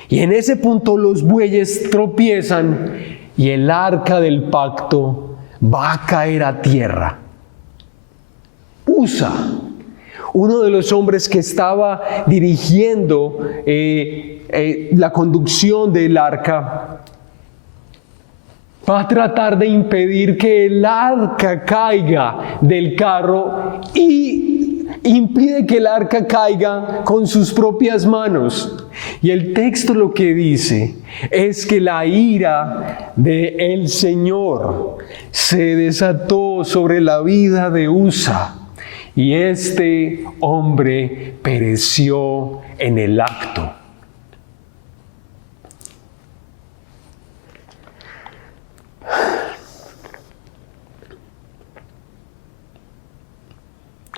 Y en ese punto los bueyes tropiezan y el arca del pacto va a caer a tierra. Usa, uno de los hombres que estaba dirigiendo la conducción del arca, va a tratar de impedir que el arca caiga del carro y impide que el arca caiga con sus propias manos. Y el texto lo que dice es que la ira del Señor se desató sobre la vida de Usa, y este hombre pereció en el acto.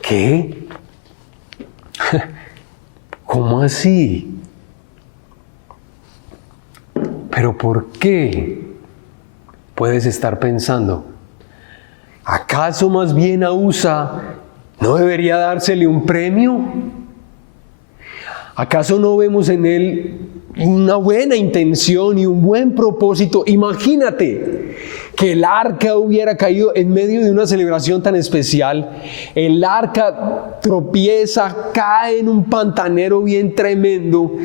¿Qué? ¿Cómo así? ¿Pero por qué? Puedes estar pensando, ¿acaso más bien a Usa no debería dársele un premio? ¿Acaso no vemos en él una buena intención y un buen propósito? Imagínate que el arca hubiera caído en medio de una celebración tan especial. El arca tropieza, cae en un pantanero bien tremendo.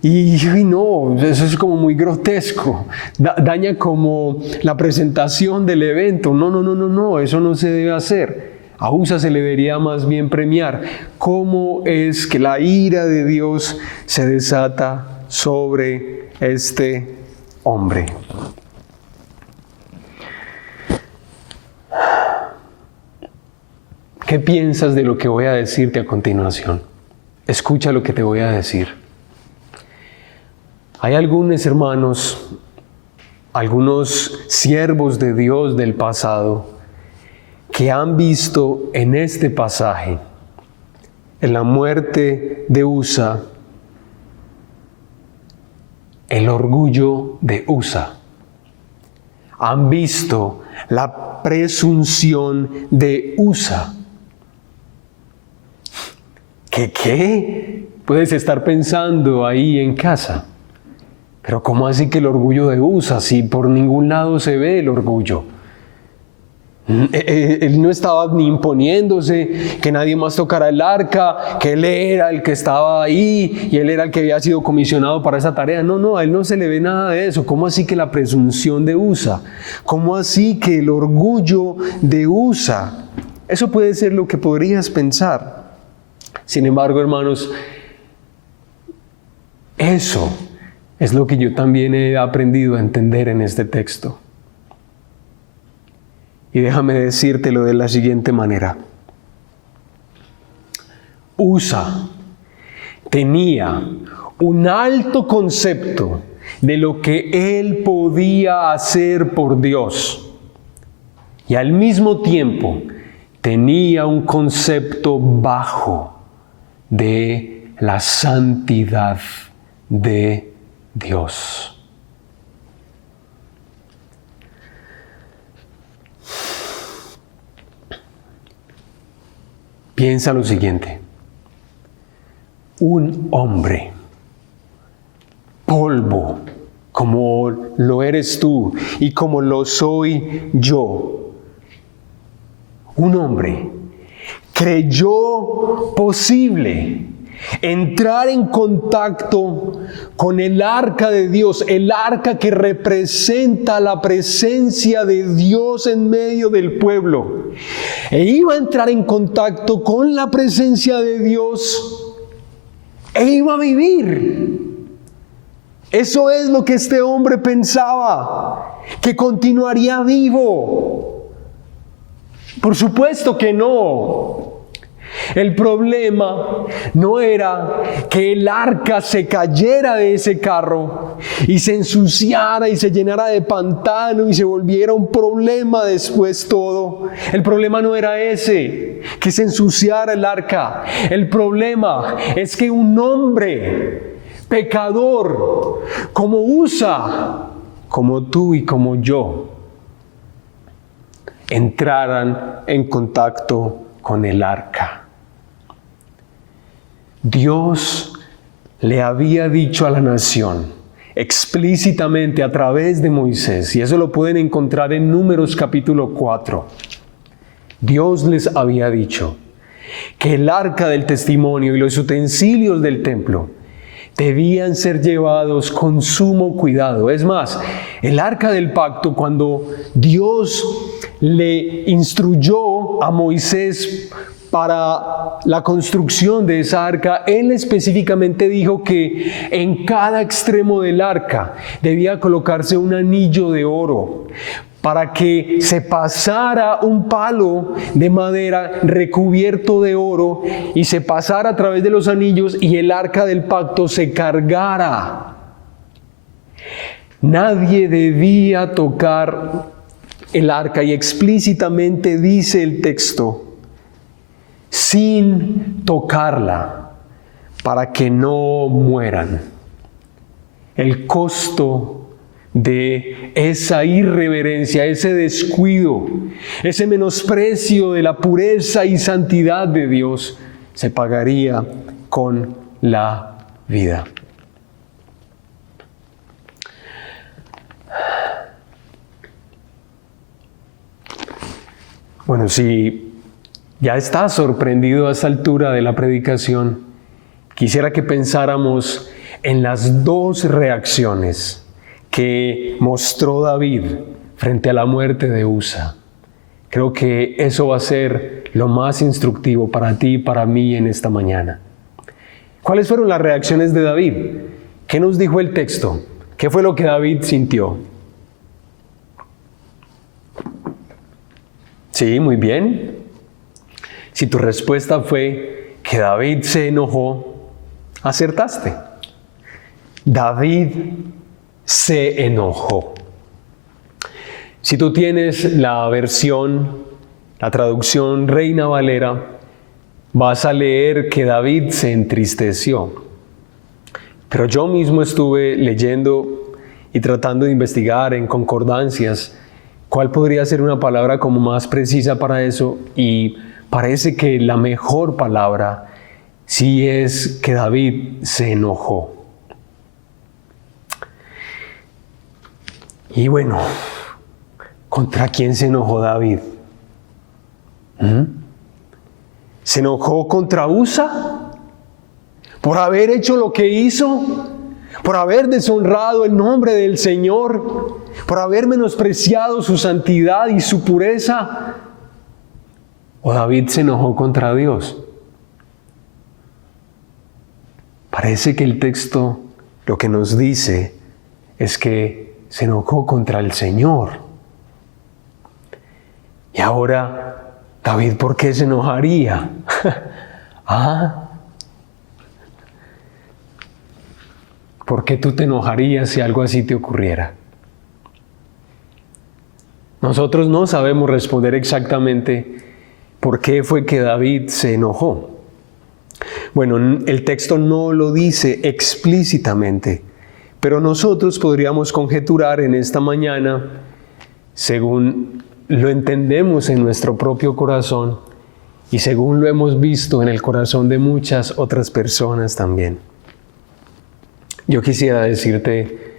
Y no, eso es como muy grotesco. Daña como la presentación del evento. No, eso no se debe hacer. A Usa se le debería más bien premiar. ¿Cómo es que la ira de Dios se desata sobre este hombre? ¿Qué piensas de lo que voy a decirte a continuación? Escucha lo que te voy a decir. Hay algunos hermanos, algunos siervos de Dios del pasado, que han visto en este pasaje, en la muerte de Usa, el orgullo de Usa. Han visto la presunción de Usa. ¿Qué? Puedes estar pensando ahí en casa. Pero ¿cómo así que el orgullo de Usa? Si por ningún lado se ve el orgullo. Él no estaba ni imponiéndose que nadie más tocara el arca, que él era el que estaba ahí y él era el que había sido comisionado para esa tarea. No, a él no se le ve nada de eso. ¿Cómo así que la presunción de Usa? ¿Cómo así que el orgullo de Usa? Eso puede ser lo que podrías pensar. Sin embargo, hermanos, eso es lo que yo también he aprendido a entender en este texto. Y déjame decírtelo de la siguiente manera. Usa tenía un alto concepto de lo que él podía hacer por Dios. Y al mismo tiempo tenía un concepto bajo de la santidad de Dios. Piensa lo siguiente: un hombre, polvo, como lo eres tú y como lo soy yo, un hombre creyó posible entrar en contacto con el arca de Dios, el arca que representa la presencia de Dios en medio del pueblo. E iba a entrar en contacto con la presencia de Dios e iba a vivir. Eso es lo que este hombre pensaba, que continuaría vivo. Por supuesto que no. El problema no era que el arca se cayera de ese carro y se ensuciara y se llenara de pantano y se volviera un problema después todo. El problema no era ese, que se ensuciara el arca. El problema es que un hombre pecador como Usa, como tú y como yo, entraran en contacto con el arca. Dios le había dicho a la nación explícitamente a través de Moisés, y eso lo pueden encontrar en Números capítulo 4. Dios les había dicho que el arca del testimonio y los utensilios del templo debían ser llevados con sumo cuidado. Es más, el arca del pacto, cuando Dios le instruyó a Moisés para la construcción de esa arca, él específicamente dijo que en cada extremo del arca debía colocarse un anillo de oro para que se pasara un palo de madera recubierto de oro y se pasara a través de los anillos y el arca del pacto se cargara. Nadie debía tocar el arca, y explícitamente dice el texto, sin tocarla, para que no mueran. El costo de esa irreverencia, ese descuido, ese menosprecio de la pureza y santidad de Dios, se pagaría con la vida. Bueno, si ya estás sorprendido a esta altura de la predicación, quisiera que pensáramos en las dos reacciones que mostró David frente a la muerte de Usa. Creo que eso va a ser lo más instructivo para ti y para mí en esta mañana. ¿Cuáles fueron las reacciones de David? ¿Qué nos dijo el texto? ¿Qué fue lo que David sintió? Sí, muy bien. Si tu respuesta fue que David se enojó, acertaste. David se enojó. Si tú tienes la traducción Reina Valera, vas a leer que David se entristeció. Pero yo mismo estuve leyendo y tratando de investigar en concordancias cuál podría ser una palabra como más precisa para eso, y parece que la mejor palabra sí es que David se enojó. Y bueno, ¿contra quién se enojó David? ¿Se enojó contra Usa? ¿Por haber hecho lo que hizo? ¿Por haber deshonrado el nombre del Señor? ¿Por haber menospreciado su santidad y su pureza? ¿O David se enojó contra Dios? Parece que el texto lo que nos dice es que se enojó contra el Señor. Y ahora, David, ¿por qué se enojaría? ¿Por qué tú te enojarías si algo así te ocurriera? Nosotros no sabemos responder exactamente por qué fue que David se enojó. Bueno, el texto no lo dice explícitamente, pero nosotros podríamos conjeturar en esta mañana, según lo entendemos en nuestro propio corazón y según lo hemos visto en el corazón de muchas otras personas también. Yo quisiera decirte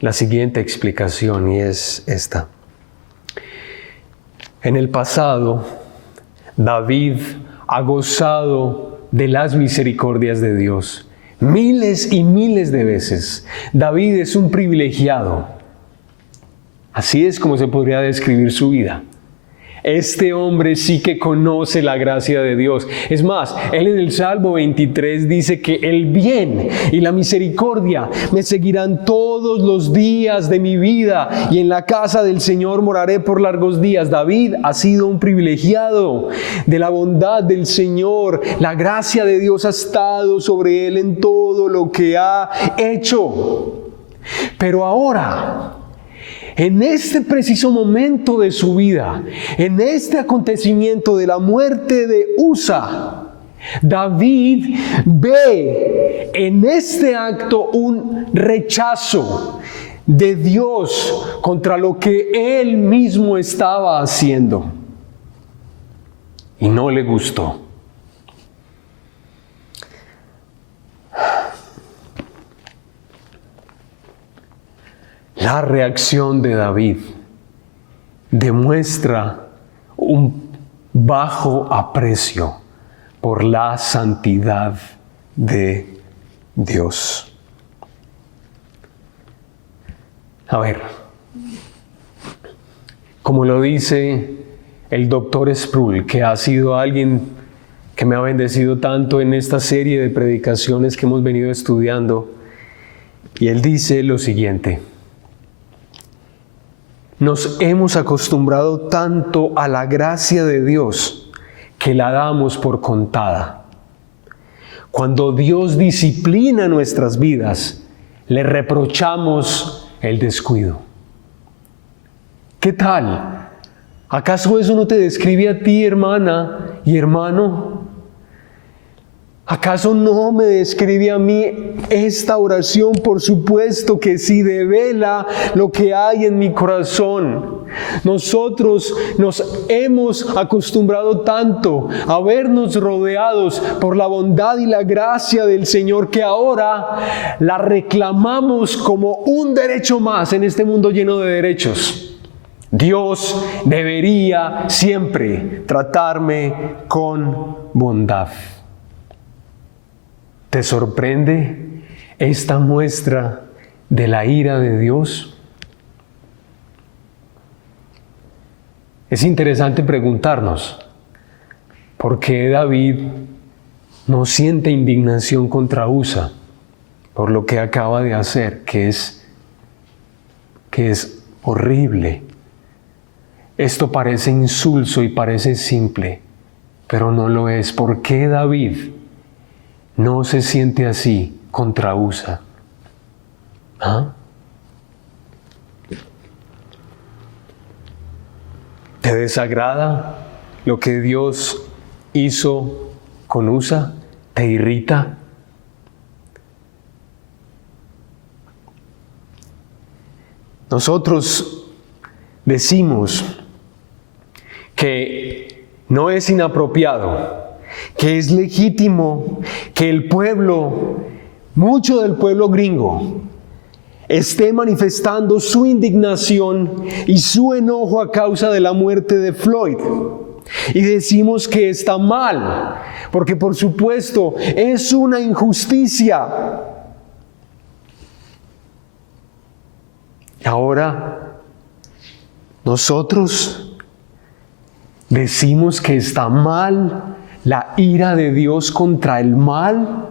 la siguiente explicación, y es esta. En el pasado, David ha gozado de las misericordias de Dios miles y miles de veces. David es un privilegiado. Así es como se podría describir su vida. Este hombre sí que conoce la gracia de Dios. Es más, él en el Salmo 23 dice que el bien y la misericordia me seguirán todos los días de mi vida, y en la casa del Señor moraré por largos días. David ha sido un privilegiado de la bondad del Señor. La gracia de Dios ha estado sobre él en todo lo que ha hecho. Pero ahora, en este preciso momento de su vida, en este acontecimiento de la muerte de Usa, David ve en este acto un rechazo de Dios contra lo que él mismo estaba haciendo. Y no le gustó. La reacción de David demuestra un bajo aprecio por la santidad de Dios. A ver, como lo dice el doctor Sproul, que ha sido alguien que me ha bendecido tanto en esta serie de predicaciones que hemos venido estudiando, y él dice lo siguiente: nos hemos acostumbrado tanto a la gracia de Dios que la damos por contada. Cuando Dios disciplina nuestras vidas, le reprochamos el descuido. ¿Qué tal? ¿Acaso eso no te describe a ti, hermana y hermano? ¿Acaso no me describe a mí esta oración? Por supuesto que sí, devela lo que hay en mi corazón. Nosotros nos hemos acostumbrado tanto a vernos rodeados por la bondad y la gracia del Señor que ahora la reclamamos como un derecho más en este mundo lleno de derechos. Dios debería siempre tratarme con bondad. ¿Te sorprende esta muestra de la ira de Dios? Es interesante preguntarnos, ¿por qué David no siente indignación contra Usa por lo que acaba de hacer, que es horrible? Esto parece insulso y parece simple, pero no lo es. ¿Por qué David no se siente así contra Usa? ¿Ah? ¿Te desagrada lo que Dios hizo con Usa? ¿Te irrita? Nosotros decimos que no es inapropiado, que es legítimo que el pueblo, mucho del pueblo gringo, esté manifestando su indignación y su enojo a causa de la muerte de Floyd. Y decimos que está mal, porque por supuesto es una injusticia. Ahora, nosotros decimos que está mal la ira de Dios contra el mal,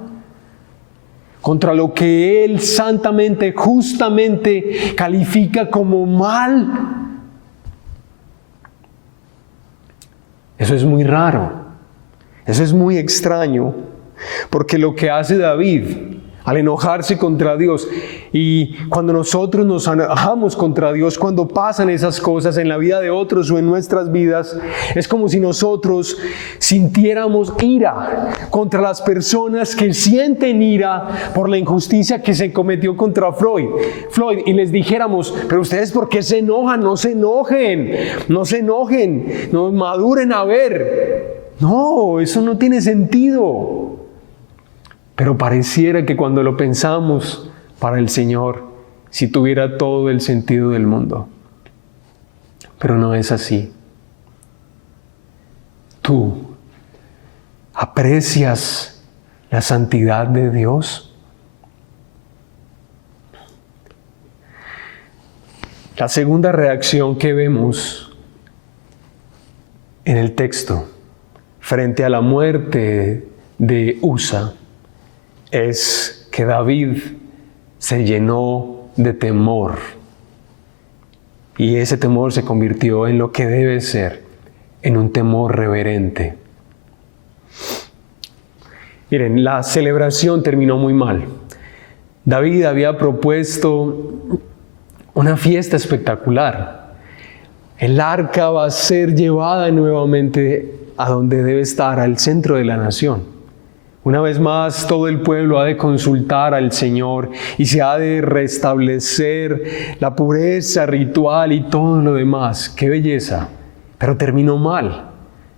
contra lo que Él santamente, justamente califica como mal. Eso es muy raro, eso es muy extraño, porque lo que hace David al enojarse contra Dios, y cuando nosotros nos enojamos contra Dios, cuando pasan esas cosas en la vida de otros o en nuestras vidas, es como si nosotros sintiéramos ira contra las personas que sienten ira por la injusticia que se cometió contra Floyd, y les dijéramos: pero ustedes, ¿por qué se enojan? No se enojen, no maduren a ver. No, eso no tiene sentido. Pero pareciera que cuando lo pensamos, para el Señor, si tuviera todo el sentido del mundo. Pero no es así. ¿Tú aprecias la santidad de Dios? La segunda reacción que vemos en el texto frente a la muerte de Usa es que David se llenó de temor, y ese temor se convirtió en lo que debe ser, en un temor reverente. Miren, la celebración terminó muy mal. David había propuesto una fiesta espectacular. El arca va a ser llevada nuevamente a donde debe estar, al centro de la nación. Una vez más, todo el pueblo ha de consultar al Señor y se ha de restablecer la pureza ritual y todo lo demás. ¡Qué belleza! Pero terminó mal.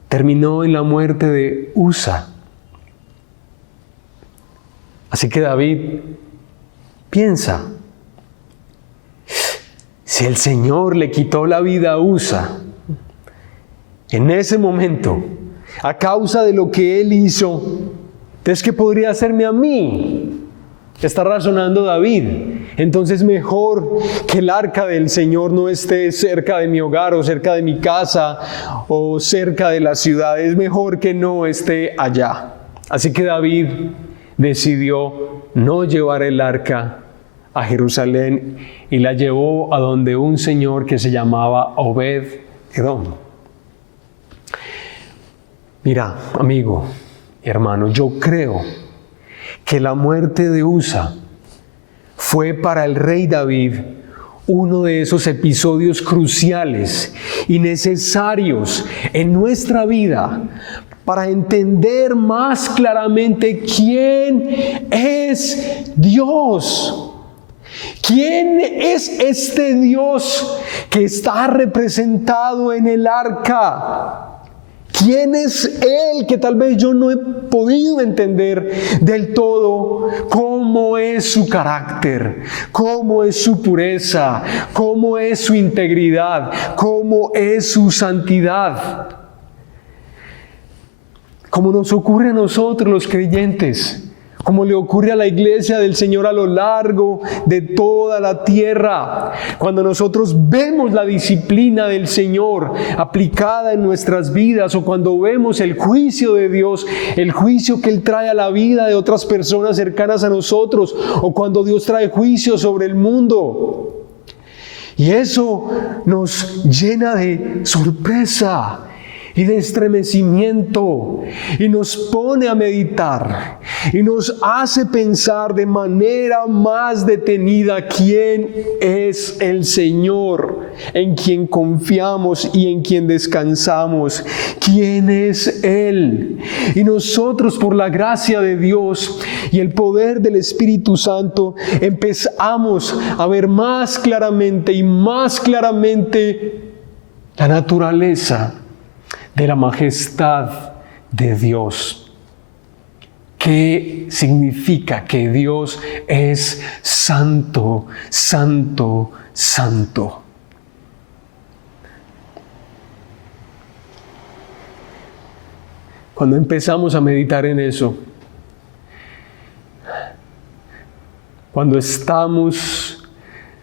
Terminó en la muerte de Usa. Así que David piensa: si el Señor le quitó la vida a Usa en ese momento, a causa de lo que él hizo, entonces, ¿qué podría hacerme a mí? Está razonando David. Entonces, mejor que el arca del Señor no esté cerca de mi hogar o cerca de mi casa o cerca de la ciudad. Es mejor que no esté allá. Así que David decidió no llevar el arca a Jerusalén y la llevó a donde un señor que se llamaba Obed-Edom. Mira, amigo, hermano, yo creo que la muerte de Usa fue para el rey David uno de esos episodios cruciales y necesarios en nuestra vida para entender más claramente quién es Dios. ¿Quién es este Dios que está representado en el arca? ¿Quién es Él que tal vez yo no he podido entender del todo? ¿Cómo es su carácter? ¿Cómo es su pureza? ¿Cómo es su integridad? ¿Cómo es su santidad? Como nos ocurre a nosotros los creyentes, como le ocurre a la iglesia del Señor a lo largo de toda la tierra. Cuando nosotros vemos la disciplina del Señor aplicada en nuestras vidas, o cuando vemos el juicio de Dios, el juicio que Él trae a la vida de otras personas cercanas a nosotros, o cuando Dios trae juicio sobre el mundo. Y eso nos llena de sorpresa. y de estremecimiento, y nos pone a meditar y nos hace pensar de manera más detenida quién es el Señor en quien confiamos y en quien descansamos, quién es Él. Y nosotros, por la gracia de Dios y el poder del Espíritu Santo, empezamos a ver más claramente y más claramente la naturaleza de la majestad de Dios. ¿Qué significa que Dios es santo, santo, santo? Cuando empezamos a meditar en eso, cuando estamos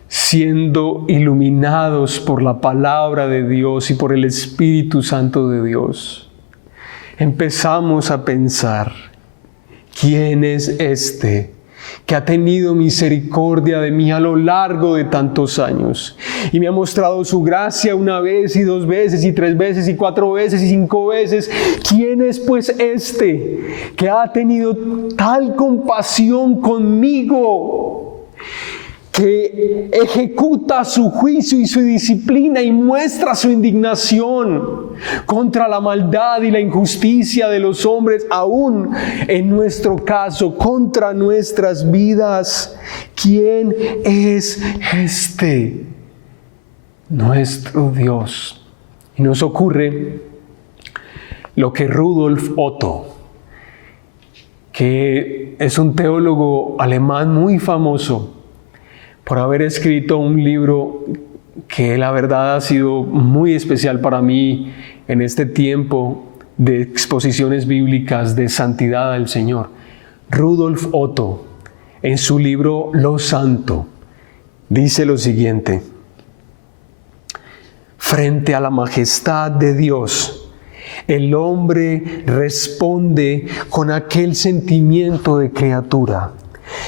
siendo iluminados por la palabra de Dios y por el Espíritu Santo de Dios, empezamos a pensar, ¿quién es este que ha tenido misericordia de mí a lo largo de tantos años y me ha mostrado su gracia una vez y dos veces y tres veces y cuatro veces y cinco veces? ¿Quién es pues este que ha tenido tal compasión conmigo, que ejecuta su juicio y su disciplina y muestra su indignación contra la maldad y la injusticia de los hombres, aún en nuestro caso, contra nuestras vidas? ¿Quién es este? Nuestro Dios. Y nos ocurre lo que Rudolf Otto, que es un teólogo alemán muy famoso por haber escrito un libro que la verdad ha sido muy especial para mí en este tiempo de exposiciones bíblicas de santidad al Señor. Rudolf Otto, en su libro Lo Santo, dice lo siguiente: frente a la majestad de Dios, el hombre responde con aquel sentimiento de criatura,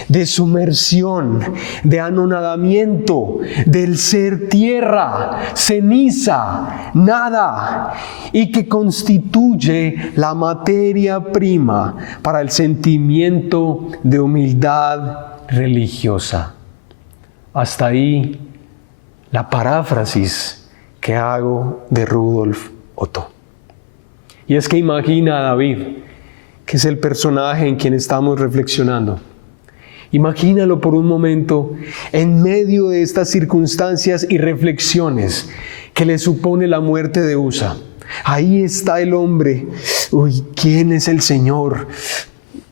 de sumersión, de anonadamiento, del ser tierra, ceniza, nada, y que constituye la materia prima para el sentimiento de humildad religiosa. Hasta ahí la paráfrasis que hago de Rudolf Otto. Y es que imagina a David, que es el personaje en quien estamos reflexionando. Imagínalo por un momento en medio de estas circunstancias y reflexiones que le supone la muerte de Usa. Ahí está el hombre. Uy, ¿quién es el Señor?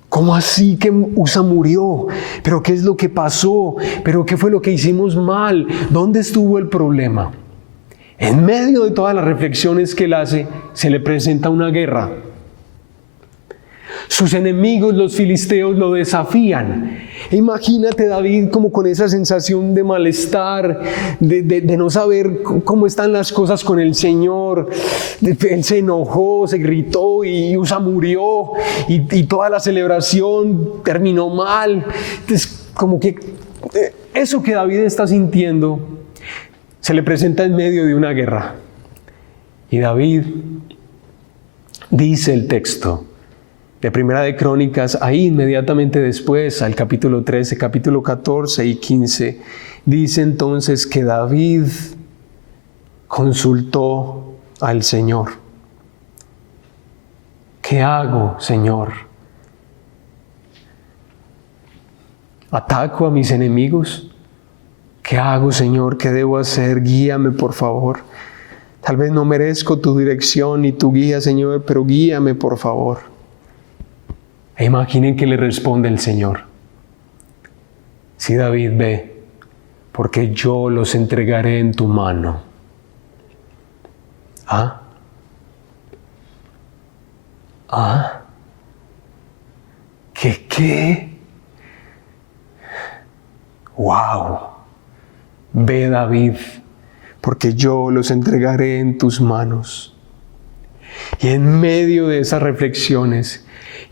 ¿Cómo así que Usa murió? ¿Pero qué es lo que pasó? ¿Pero qué fue lo que hicimos mal? ¿Dónde estuvo el problema? En medio de todas las reflexiones que él hace, se le presenta una guerra. Sus enemigos, los filisteos, lo desafían. Imagínate David como con esa sensación de malestar, de no saber cómo están las cosas con el Señor. Él se enojó, se gritó y Usa murió y toda la celebración terminó mal. Entonces, como que eso que David está sintiendo se le presenta en medio de una guerra. Y David dice el texto de Primera de Crónicas, ahí inmediatamente después, al capítulo 13, capítulo 14 y 15, dice entonces que David consultó al Señor. ¿Qué hago, Señor? ¿Ataco a mis enemigos? ¿Qué hago, Señor? ¿Qué debo hacer? Guíame, por favor. Tal vez no merezco tu dirección ni tu guía, Señor, pero guíame, por favor. E imaginen que le responde el Señor. Sí, David, ve, porque yo los entregaré en tu mano. ¿Ah? ¿Ah? ¿Qué? ¡Wow! Ve, David, porque yo los entregaré en tus manos. Y en medio de esas reflexiones,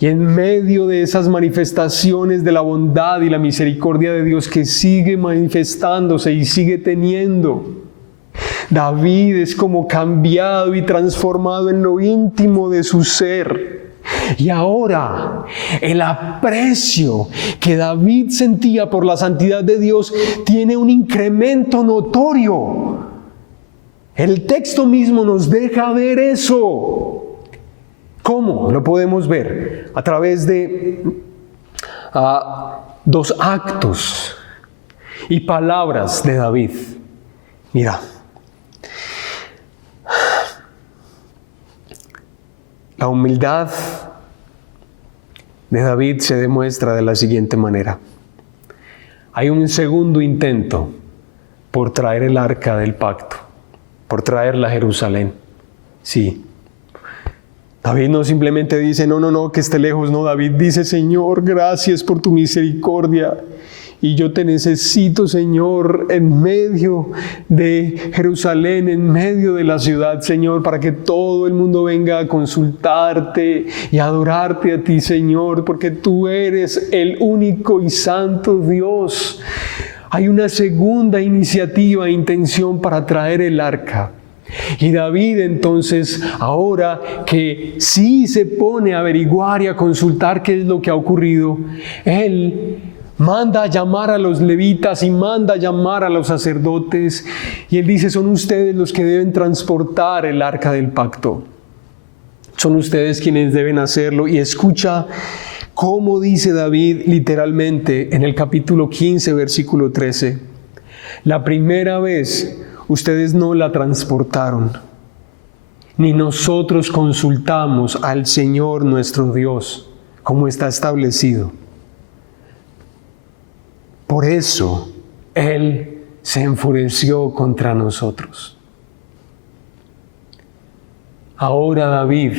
y en medio de esas manifestaciones de la bondad y la misericordia de Dios que sigue manifestándose y sigue teniendo, David es como cambiado y transformado en lo íntimo de su ser. Y ahora, el aprecio que David sentía por la santidad de Dios tiene un incremento notorio. El texto mismo nos deja ver eso. ¿Cómo lo podemos ver? A través de dos actos y palabras de David. Mira, la humildad de David se demuestra de la siguiente manera. Hay un segundo intento por traer el arca del pacto, por traerla a Jerusalén. Sí. David no simplemente dice, no, que esté lejos. No, David dice, Señor, gracias por tu misericordia. Y yo te necesito, Señor, en medio de Jerusalén, en medio de la ciudad, Señor, para que todo el mundo venga a consultarte y adorarte a ti, Señor, porque tú eres el único y santo Dios. Hay una segunda iniciativa e intención para traer el arca. Y David entonces, ahora que sí se pone a averiguar y a consultar qué es lo que ha ocurrido, él manda a llamar a los levitas y manda a llamar a los sacerdotes. Y él dice, son ustedes los que deben transportar el arca del pacto. Son ustedes quienes deben hacerlo. Y escucha cómo dice David literalmente en el capítulo 15, versículo 13. La primera vez ustedes no la transportaron, ni nosotros consultamos al Señor nuestro Dios, como está establecido. Por eso Él se enfureció contra nosotros. Ahora David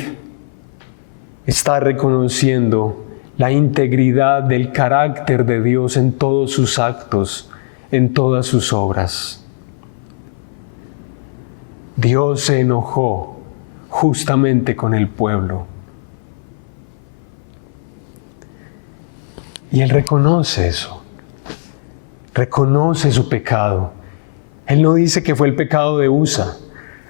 está reconociendo la integridad del carácter de Dios en todos sus actos, en todas sus obras. Dios se enojó justamente con el pueblo. Y Él reconoce eso. Reconoce su pecado. Él no dice que fue el pecado de Usa.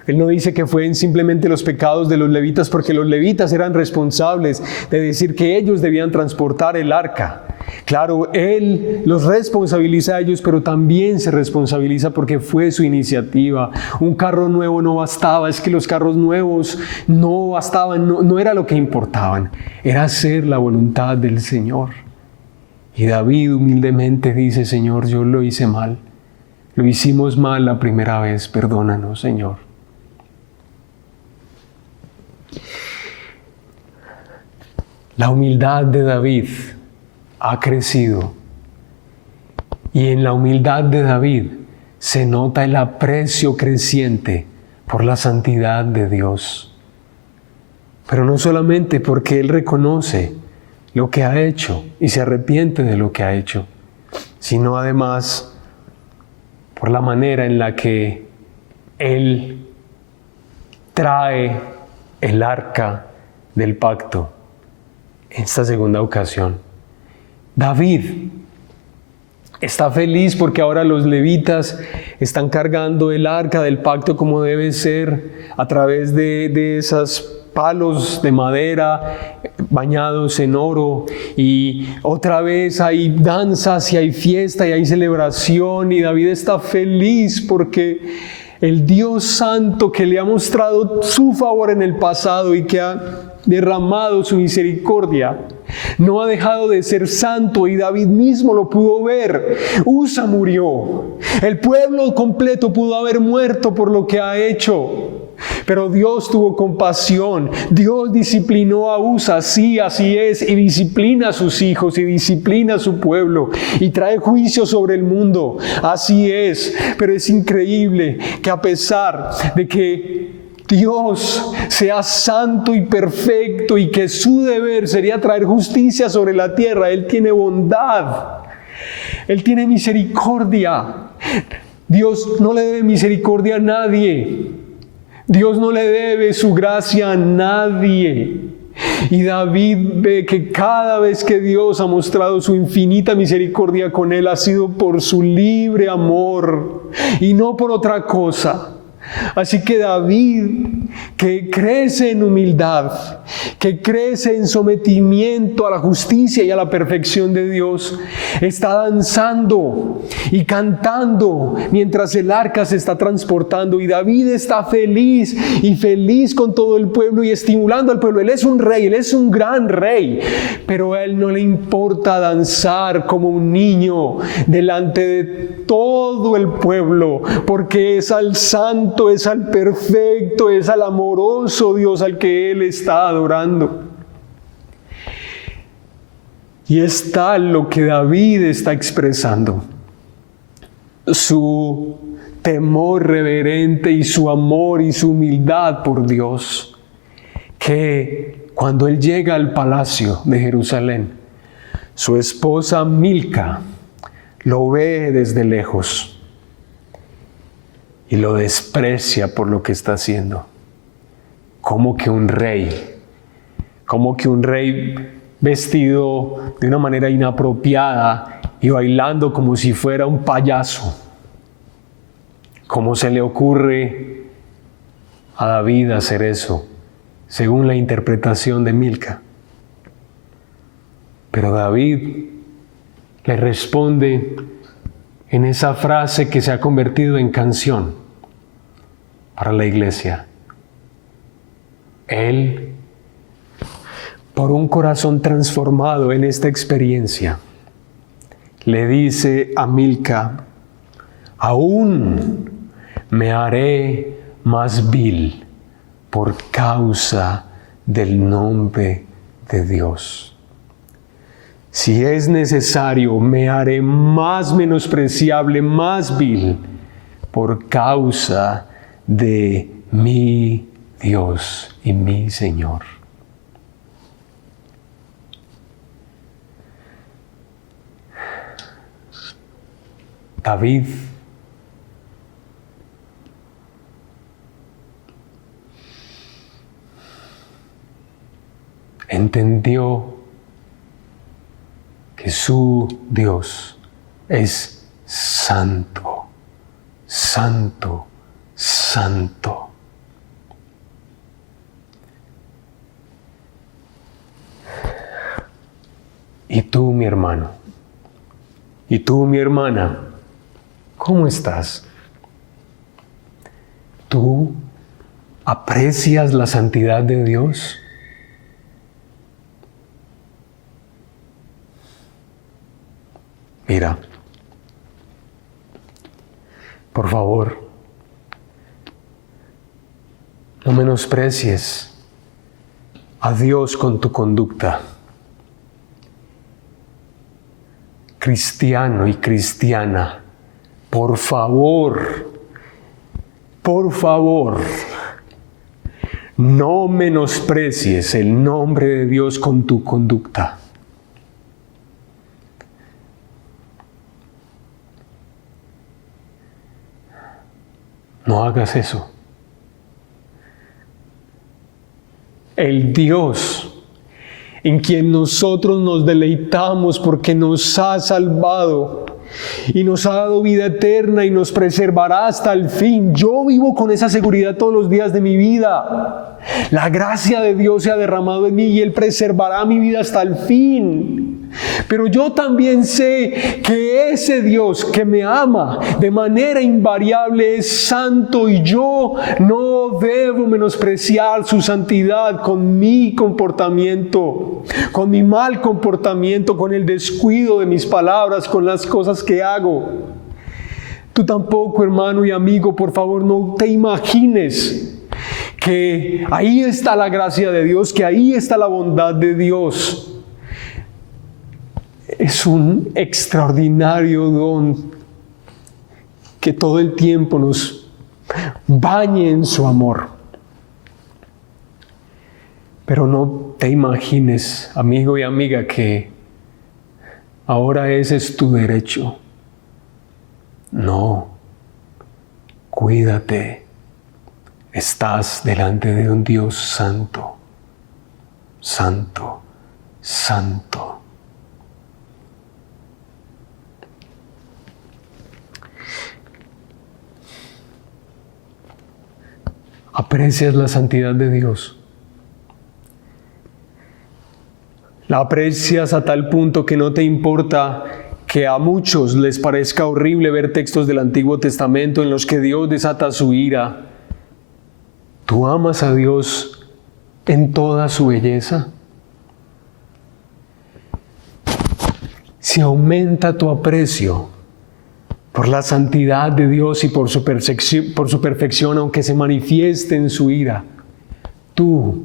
Él no dice que fueron simplemente los pecados de los levitas, porque los levitas eran responsables de decir que ellos debían transportar el arca. Claro, Él los responsabiliza a ellos, pero también se responsabiliza porque fue su iniciativa. Un carro nuevo no bastaba, es que los carros nuevos no bastaban, no era lo que importaban, era hacer la voluntad del Señor. Y David humildemente dice, Señor, yo lo hice mal, lo hicimos mal la primera vez, perdónanos, Señor. La humildad de David ha crecido, y en la humildad de David se nota el aprecio creciente por la santidad de Dios. Pero no solamente porque él reconoce lo que ha hecho y se arrepiente de lo que ha hecho, sino además por la manera en la que él trae el arca del pacto en esta segunda ocasión. David está feliz porque ahora los levitas están cargando el arca del pacto como debe ser, a través de esos palos de madera bañados en oro, y otra vez hay danzas y hay fiesta y hay celebración, y David está feliz porque el Dios santo que le ha mostrado su favor en el pasado y que ha derramado su misericordia, no ha dejado de ser santo, y David mismo lo pudo ver. Usa murió, el pueblo completo pudo haber muerto por lo que ha hecho, pero Dios tuvo compasión. Dios disciplinó a Usa, sí, así es, y disciplina a sus hijos y disciplina a su pueblo y trae juicio sobre el mundo, así es. Pero es increíble que a pesar de que Dios sea santo y perfecto y que su deber sería traer justicia sobre la tierra, Él tiene bondad, Él tiene misericordia. Dios no le debe misericordia a nadie, Dios no le debe su gracia a nadie. Y David ve que cada vez que Dios ha mostrado su infinita misericordia con él, ha sido por su libre amor y no por otra cosa. Así que David, que crece en humildad, que crece en sometimiento a la justicia y a la perfección de Dios, está danzando y cantando mientras el arca se está transportando, y David está feliz y feliz con todo el pueblo y estimulando al pueblo. Él es un rey, él es un gran rey, pero a él no le importa danzar como un niño delante de todo el pueblo, porque es al santo, es al perfecto, es al amoroso Dios al que él está adorando. Y es tal lo que David está expresando: su temor reverente y su amor y su humildad por Dios, que cuando él llega al palacio de Jerusalén, su esposa Milca lo ve desde lejos y lo desprecia por lo que está haciendo. Como que un rey vestido de una manera inapropiada y bailando como si fuera un payaso. ¿Cómo se le ocurre a David hacer eso, según la interpretación de Milca? Pero David le responde en esa frase que se ha convertido en canción para la iglesia. Él, por un corazón transformado en esta experiencia, le dice a Milca: aún me haré más vil por causa del nombre de Dios. Si es necesario, me haré más menospreciable, más vil, por causa de mi Dios y mi Señor. David entendió que su Dios es santo, santo, santo. Y tú, mi hermano, y tú, mi hermana, ¿cómo estás? ¿Tú aprecias la santidad de Dios? Mira, por favor, no menosprecies a Dios con tu conducta. Cristiano y cristiana, por favor, no menosprecies el nombre de Dios con tu conducta. No hagas eso. El Dios en quien nosotros nos deleitamos porque nos ha salvado y nos ha dado vida eterna y nos preservará hasta el fin. Yo vivo con esa seguridad todos los días de mi vida. La gracia de Dios se ha derramado en mí y Él preservará mi vida hasta el fin. Pero yo también sé que ese Dios que me ama de manera invariable es santo, y yo no debo menospreciar su santidad con mi comportamiento, con mi mal comportamiento, con el descuido de mis palabras, con las cosas que hago. Tú tampoco, hermano y amigo, por favor, no te imagines que ahí está la gracia de Dios, que ahí está la bondad de Dios. Es un extraordinario don que todo el tiempo nos bañe en su amor. Pero no te imagines, amigo y amiga, que ahora ese es tu derecho. No, cuídate. Estás delante de un Dios santo, santo, santo. aprecias la santidad de Dios. La aprecias a tal punto que no te importa que a muchos les parezca horrible ver textos del Antiguo Testamento en los que Dios desata su ira. ¿Tú amas a Dios en toda su belleza? Si aumenta tu aprecio por la santidad de Dios y por su perfección, aunque se manifieste en su ira, tú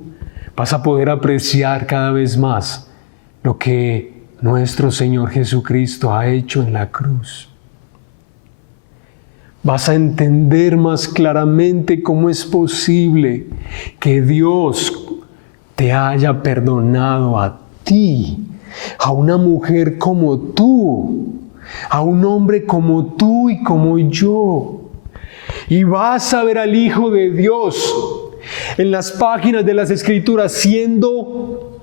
vas a poder apreciar cada vez más lo que nuestro Señor Jesucristo ha hecho en la cruz. Vas a entender más claramente cómo es posible que Dios te haya perdonado a ti, a una mujer como tú, a un hombre como tú y como yo. Y vas a ver al Hijo de Dios en las páginas de las Escrituras siendo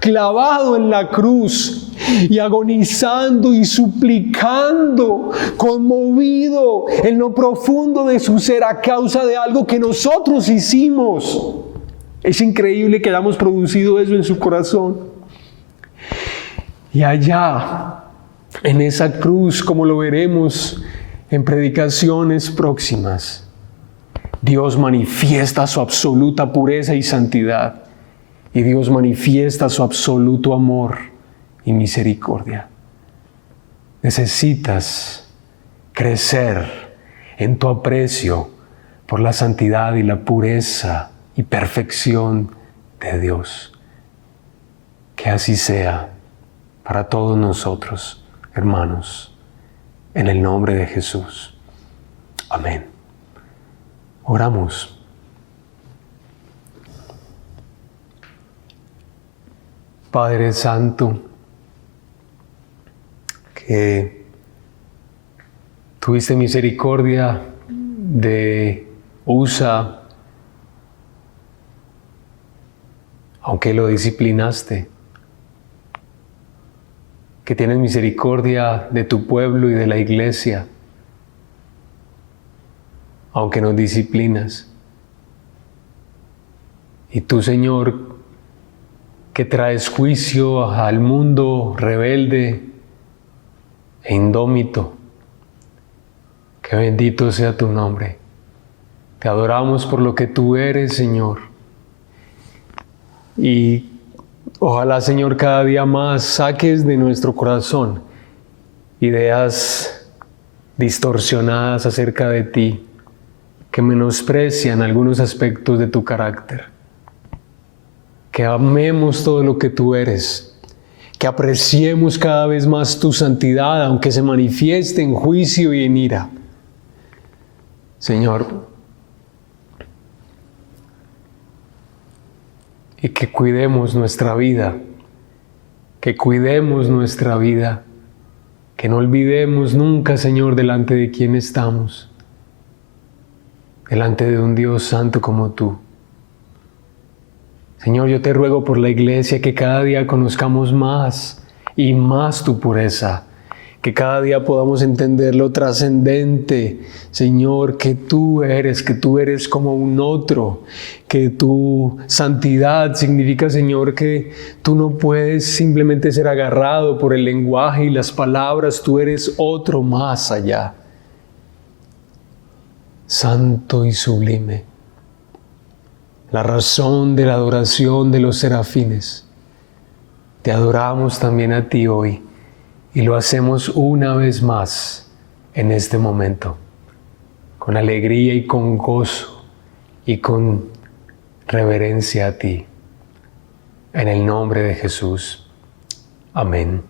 clavado en la cruz y agonizando y suplicando, conmovido en lo profundo de su ser a causa de algo que nosotros hicimos. Es increíble que hayamos producido eso en su corazón. Y allá, en esa cruz, como lo veremos en predicaciones próximas, Dios manifiesta su absoluta pureza y santidad, y Dios manifiesta su absoluto amor y misericordia. Necesitas crecer en tu aprecio por la santidad y la pureza y perfección de Dios. Que así sea para todos nosotros, hermanos, en el nombre de Jesús. Amén. Oramos. Padre Santo, que tuviste misericordia de Usa, aunque lo disciplinaste, que tienes misericordia de tu pueblo y de la iglesia, aunque nos disciplinas. Y tú, Señor, que traes juicio al mundo rebelde e indómito, que bendito sea tu nombre. Te adoramos por lo que tú eres, Señor. Y ojalá, Señor, cada día más saques de nuestro corazón ideas distorsionadas acerca de ti, que menosprecian algunos aspectos de tu carácter. Que amemos todo lo que tú eres, que apreciemos cada vez más tu santidad, aunque se manifieste en juicio y en ira. Señor, y que cuidemos nuestra vida, que no olvidemos nunca, Señor, delante de quién estamos, delante de un Dios santo como tú. Señor, yo te ruego por la iglesia que cada día conozcamos más y más tu pureza, que cada día podamos entender lo trascendente, Señor, que tú eres como un otro, que tu santidad significa, Señor, que tú no puedes simplemente ser agarrado por el lenguaje y las palabras, tú eres otro más allá, santo y sublime. La razón de la adoración de los serafines. Te adoramos también a ti hoy y lo hacemos una vez más en este momento, con alegría y con gozo y con reverencia a ti. En el nombre de Jesús. Amén.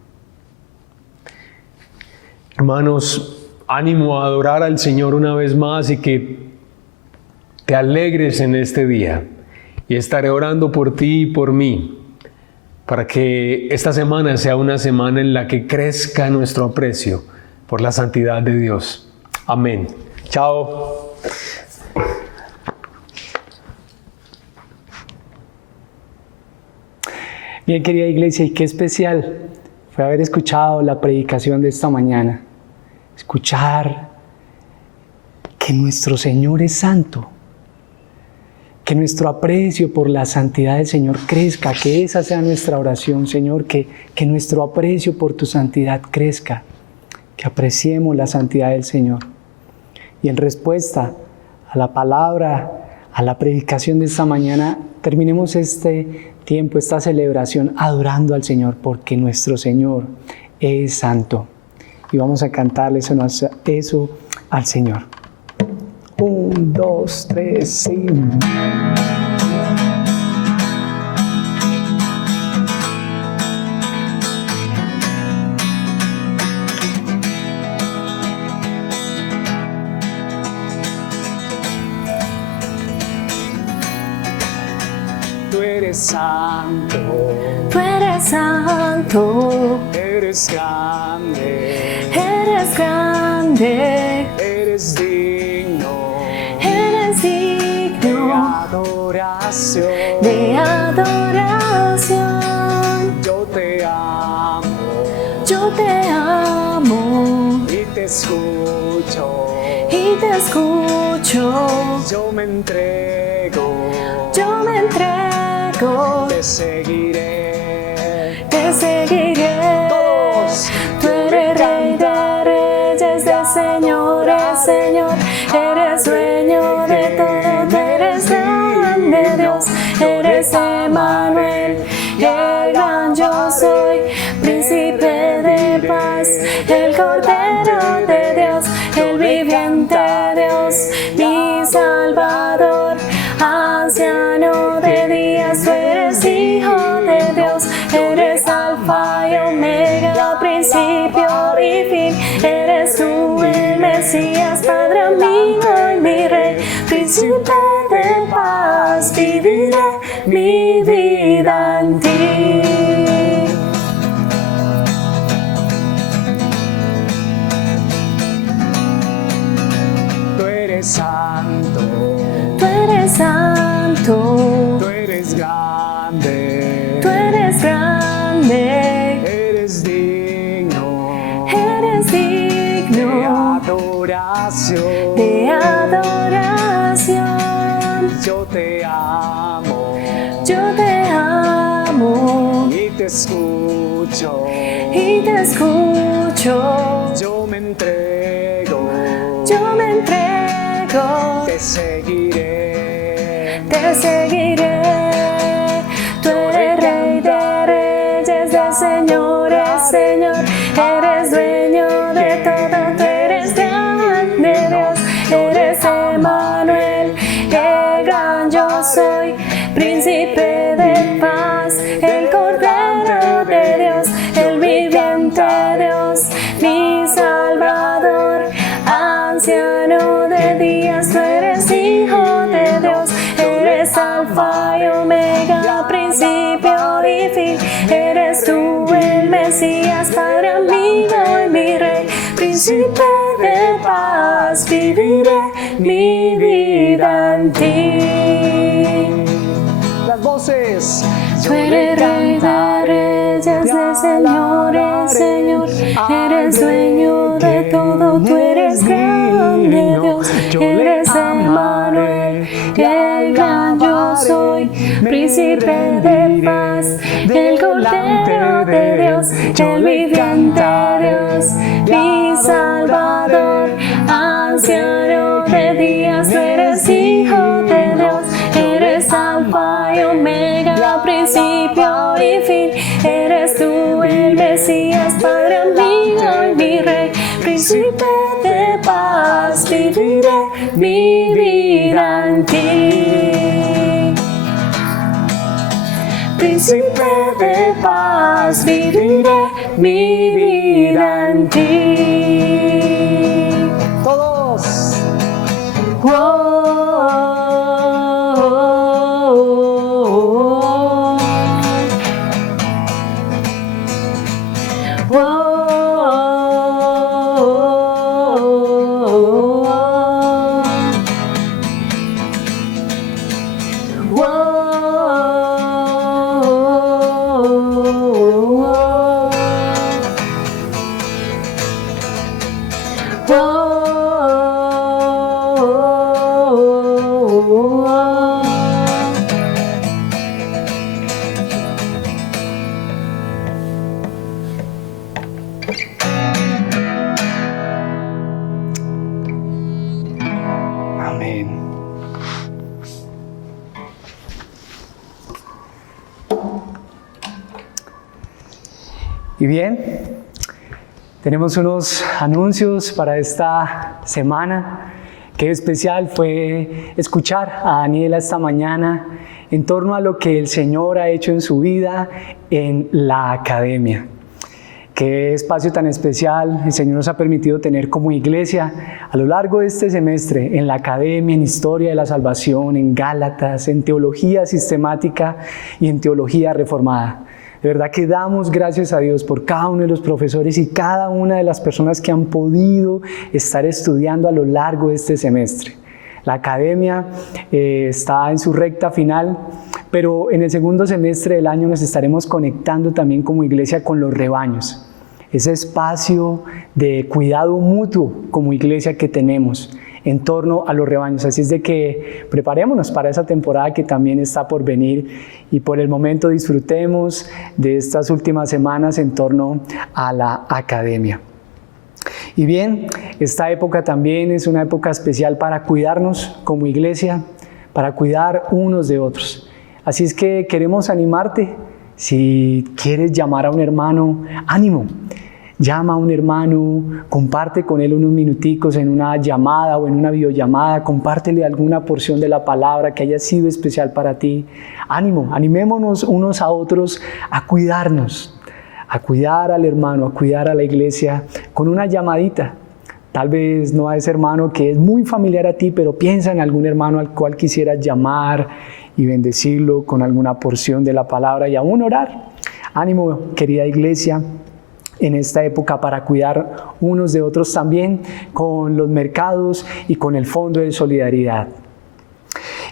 Hermanos, ánimo a adorar al Señor una vez más y que te alegres en este día, y estaré orando por ti y por mí para que esta semana sea una semana en la que crezca nuestro aprecio por la santidad de Dios. Amén. Chao. Bien, querida iglesia, y qué especial fue haber escuchado la predicación de esta mañana. Escuchar que nuestro Señor es santo, Que nuestro aprecio por la santidad del Señor crezca, que esa sea nuestra oración, Señor, que nuestro aprecio por tu santidad crezca, que apreciemos la santidad del Señor. Y en respuesta a la palabra, a la predicación de esta mañana, terminemos este tiempo, esta celebración, adorando al Señor, porque nuestro Señor es santo. Y vamos a cantarle eso al Señor. 1, 2, 3, sí. Tú eres santo, Tú eres santo, eres grande, eres grande, eres digno eres de digno adoración. de adoración. Yo te amo Yo te amo y te escucho. y te escucho. Yo me entrego, Yo me entrego, te seguiré. te seguiré. Todos. Tú eres Rey de reyes, de señores, Señor. Eres dueño de todo, tú eres grande Dios. Eres Emmanuel, el gran yo soy, príncipe de paz, el Cordero de Dios, el viviente Dios, mi Salvador, anciano de días. Tú eres Hijo de Dios, eres Alfa y Omega, principio y fin. Eres tú el Mesías, Padre, amigo y mi Rey, príncipe de paz. Viviré mi vida en ti. Tú eres santo, Tú eres santo, tú eres grande, tú eres grande, eres digno eres de digno adoración. de adoración. Yo te amo Yo te amo y te escucho. y te escucho. Yo me entrego, Yo me entrego, te seguiré. te seguiré. Tú eres Rey de reyes, de señores, Señor. Eres dueño de todo, tú eres grande Dios. Eres Emmanuel, el gran yo soy, príncipe de paz, el Cordero de Dios, el viviente Dios, mi Salvador, anciano de días. Tú eres Hijo de Dios, eres Alfa y Omega, principio y fin. Eres tú el Mesías, Padre, amigo y mi Rey, príncipe de paz. Viviré mi vida en ti. Las voces. Tú eres Rey de reyes, de señores, Señor. Eres dueño de todo, tú eres grande Dios. Eres Emmanuel, el gran yo soy, príncipe de paz, el Cordero de Dios, el viviente Dios, mi Salvador, anciano de días. Tú eres Hijo de Dios, eres Alfa y Omega, principio y fin. Eres tú el Mesías, Padre, amigo y mi Rey, príncipe de paz. Viviré mi vida en ti. Príncipe de paz, viviré mi vida en ti. Todos. Amén. Y bien, tenemos unos anuncios para esta semana. Qué especial fue escuchar a Daniela esta mañana en torno a lo que el Señor ha hecho en su vida en la academia. Qué espacio tan especial el Señor nos ha permitido tener como iglesia a lo largo de este semestre en la academia, en historia de la salvación, en Gálatas, en teología sistemática y en teología reformada. De verdad que damos gracias a Dios por cada uno de los profesores y cada una de las personas que han podido estar estudiando a lo largo de este semestre. La academia está en su recta final, pero en el segundo semestre del año nos estaremos conectando también como iglesia con los rebaños. Ese espacio de cuidado mutuo como iglesia que tenemos en torno a los rebaños. Así es de que preparémonos para esa temporada que también está por venir y por el momento disfrutemos de estas últimas semanas en torno a la academia. Y bien, esta época también es una época especial para cuidarnos como iglesia, para cuidar unos de otros. Así es que queremos animarte. Si quieres llamar a un hermano, ánimo. Llama a un hermano, comparte con él unos minuticos en una llamada o en una videollamada, compártele alguna porción de la palabra que haya sido especial para ti. Ánimo, animémonos unos a otros a cuidarnos, a cuidar al hermano, a cuidar a la iglesia con una llamadita. Tal vez no a ese hermano que es muy familiar a ti, pero piensa en algún hermano al cual quisieras llamar y bendecirlo con alguna porción de la palabra y aún orar. Ánimo, querida iglesia, en esta época para cuidar unos de otros también con los mercados y con el Fondo de Solidaridad.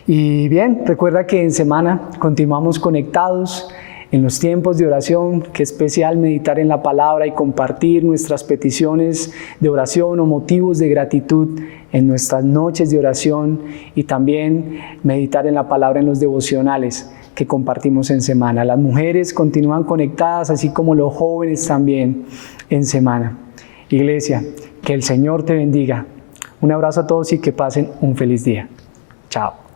Y bien, recuerda que en semana continuamos conectados en los tiempos de oración. Qué especial meditar en la palabra y compartir nuestras peticiones de oración o motivos de gratitud en nuestras noches de oración y también meditar en la palabra en los devocionales que compartimos en semana. Las mujeres continúan conectadas, así como los jóvenes también en semana. Iglesia, que el Señor te bendiga. Un abrazo a todos y que pasen un feliz día. Chao.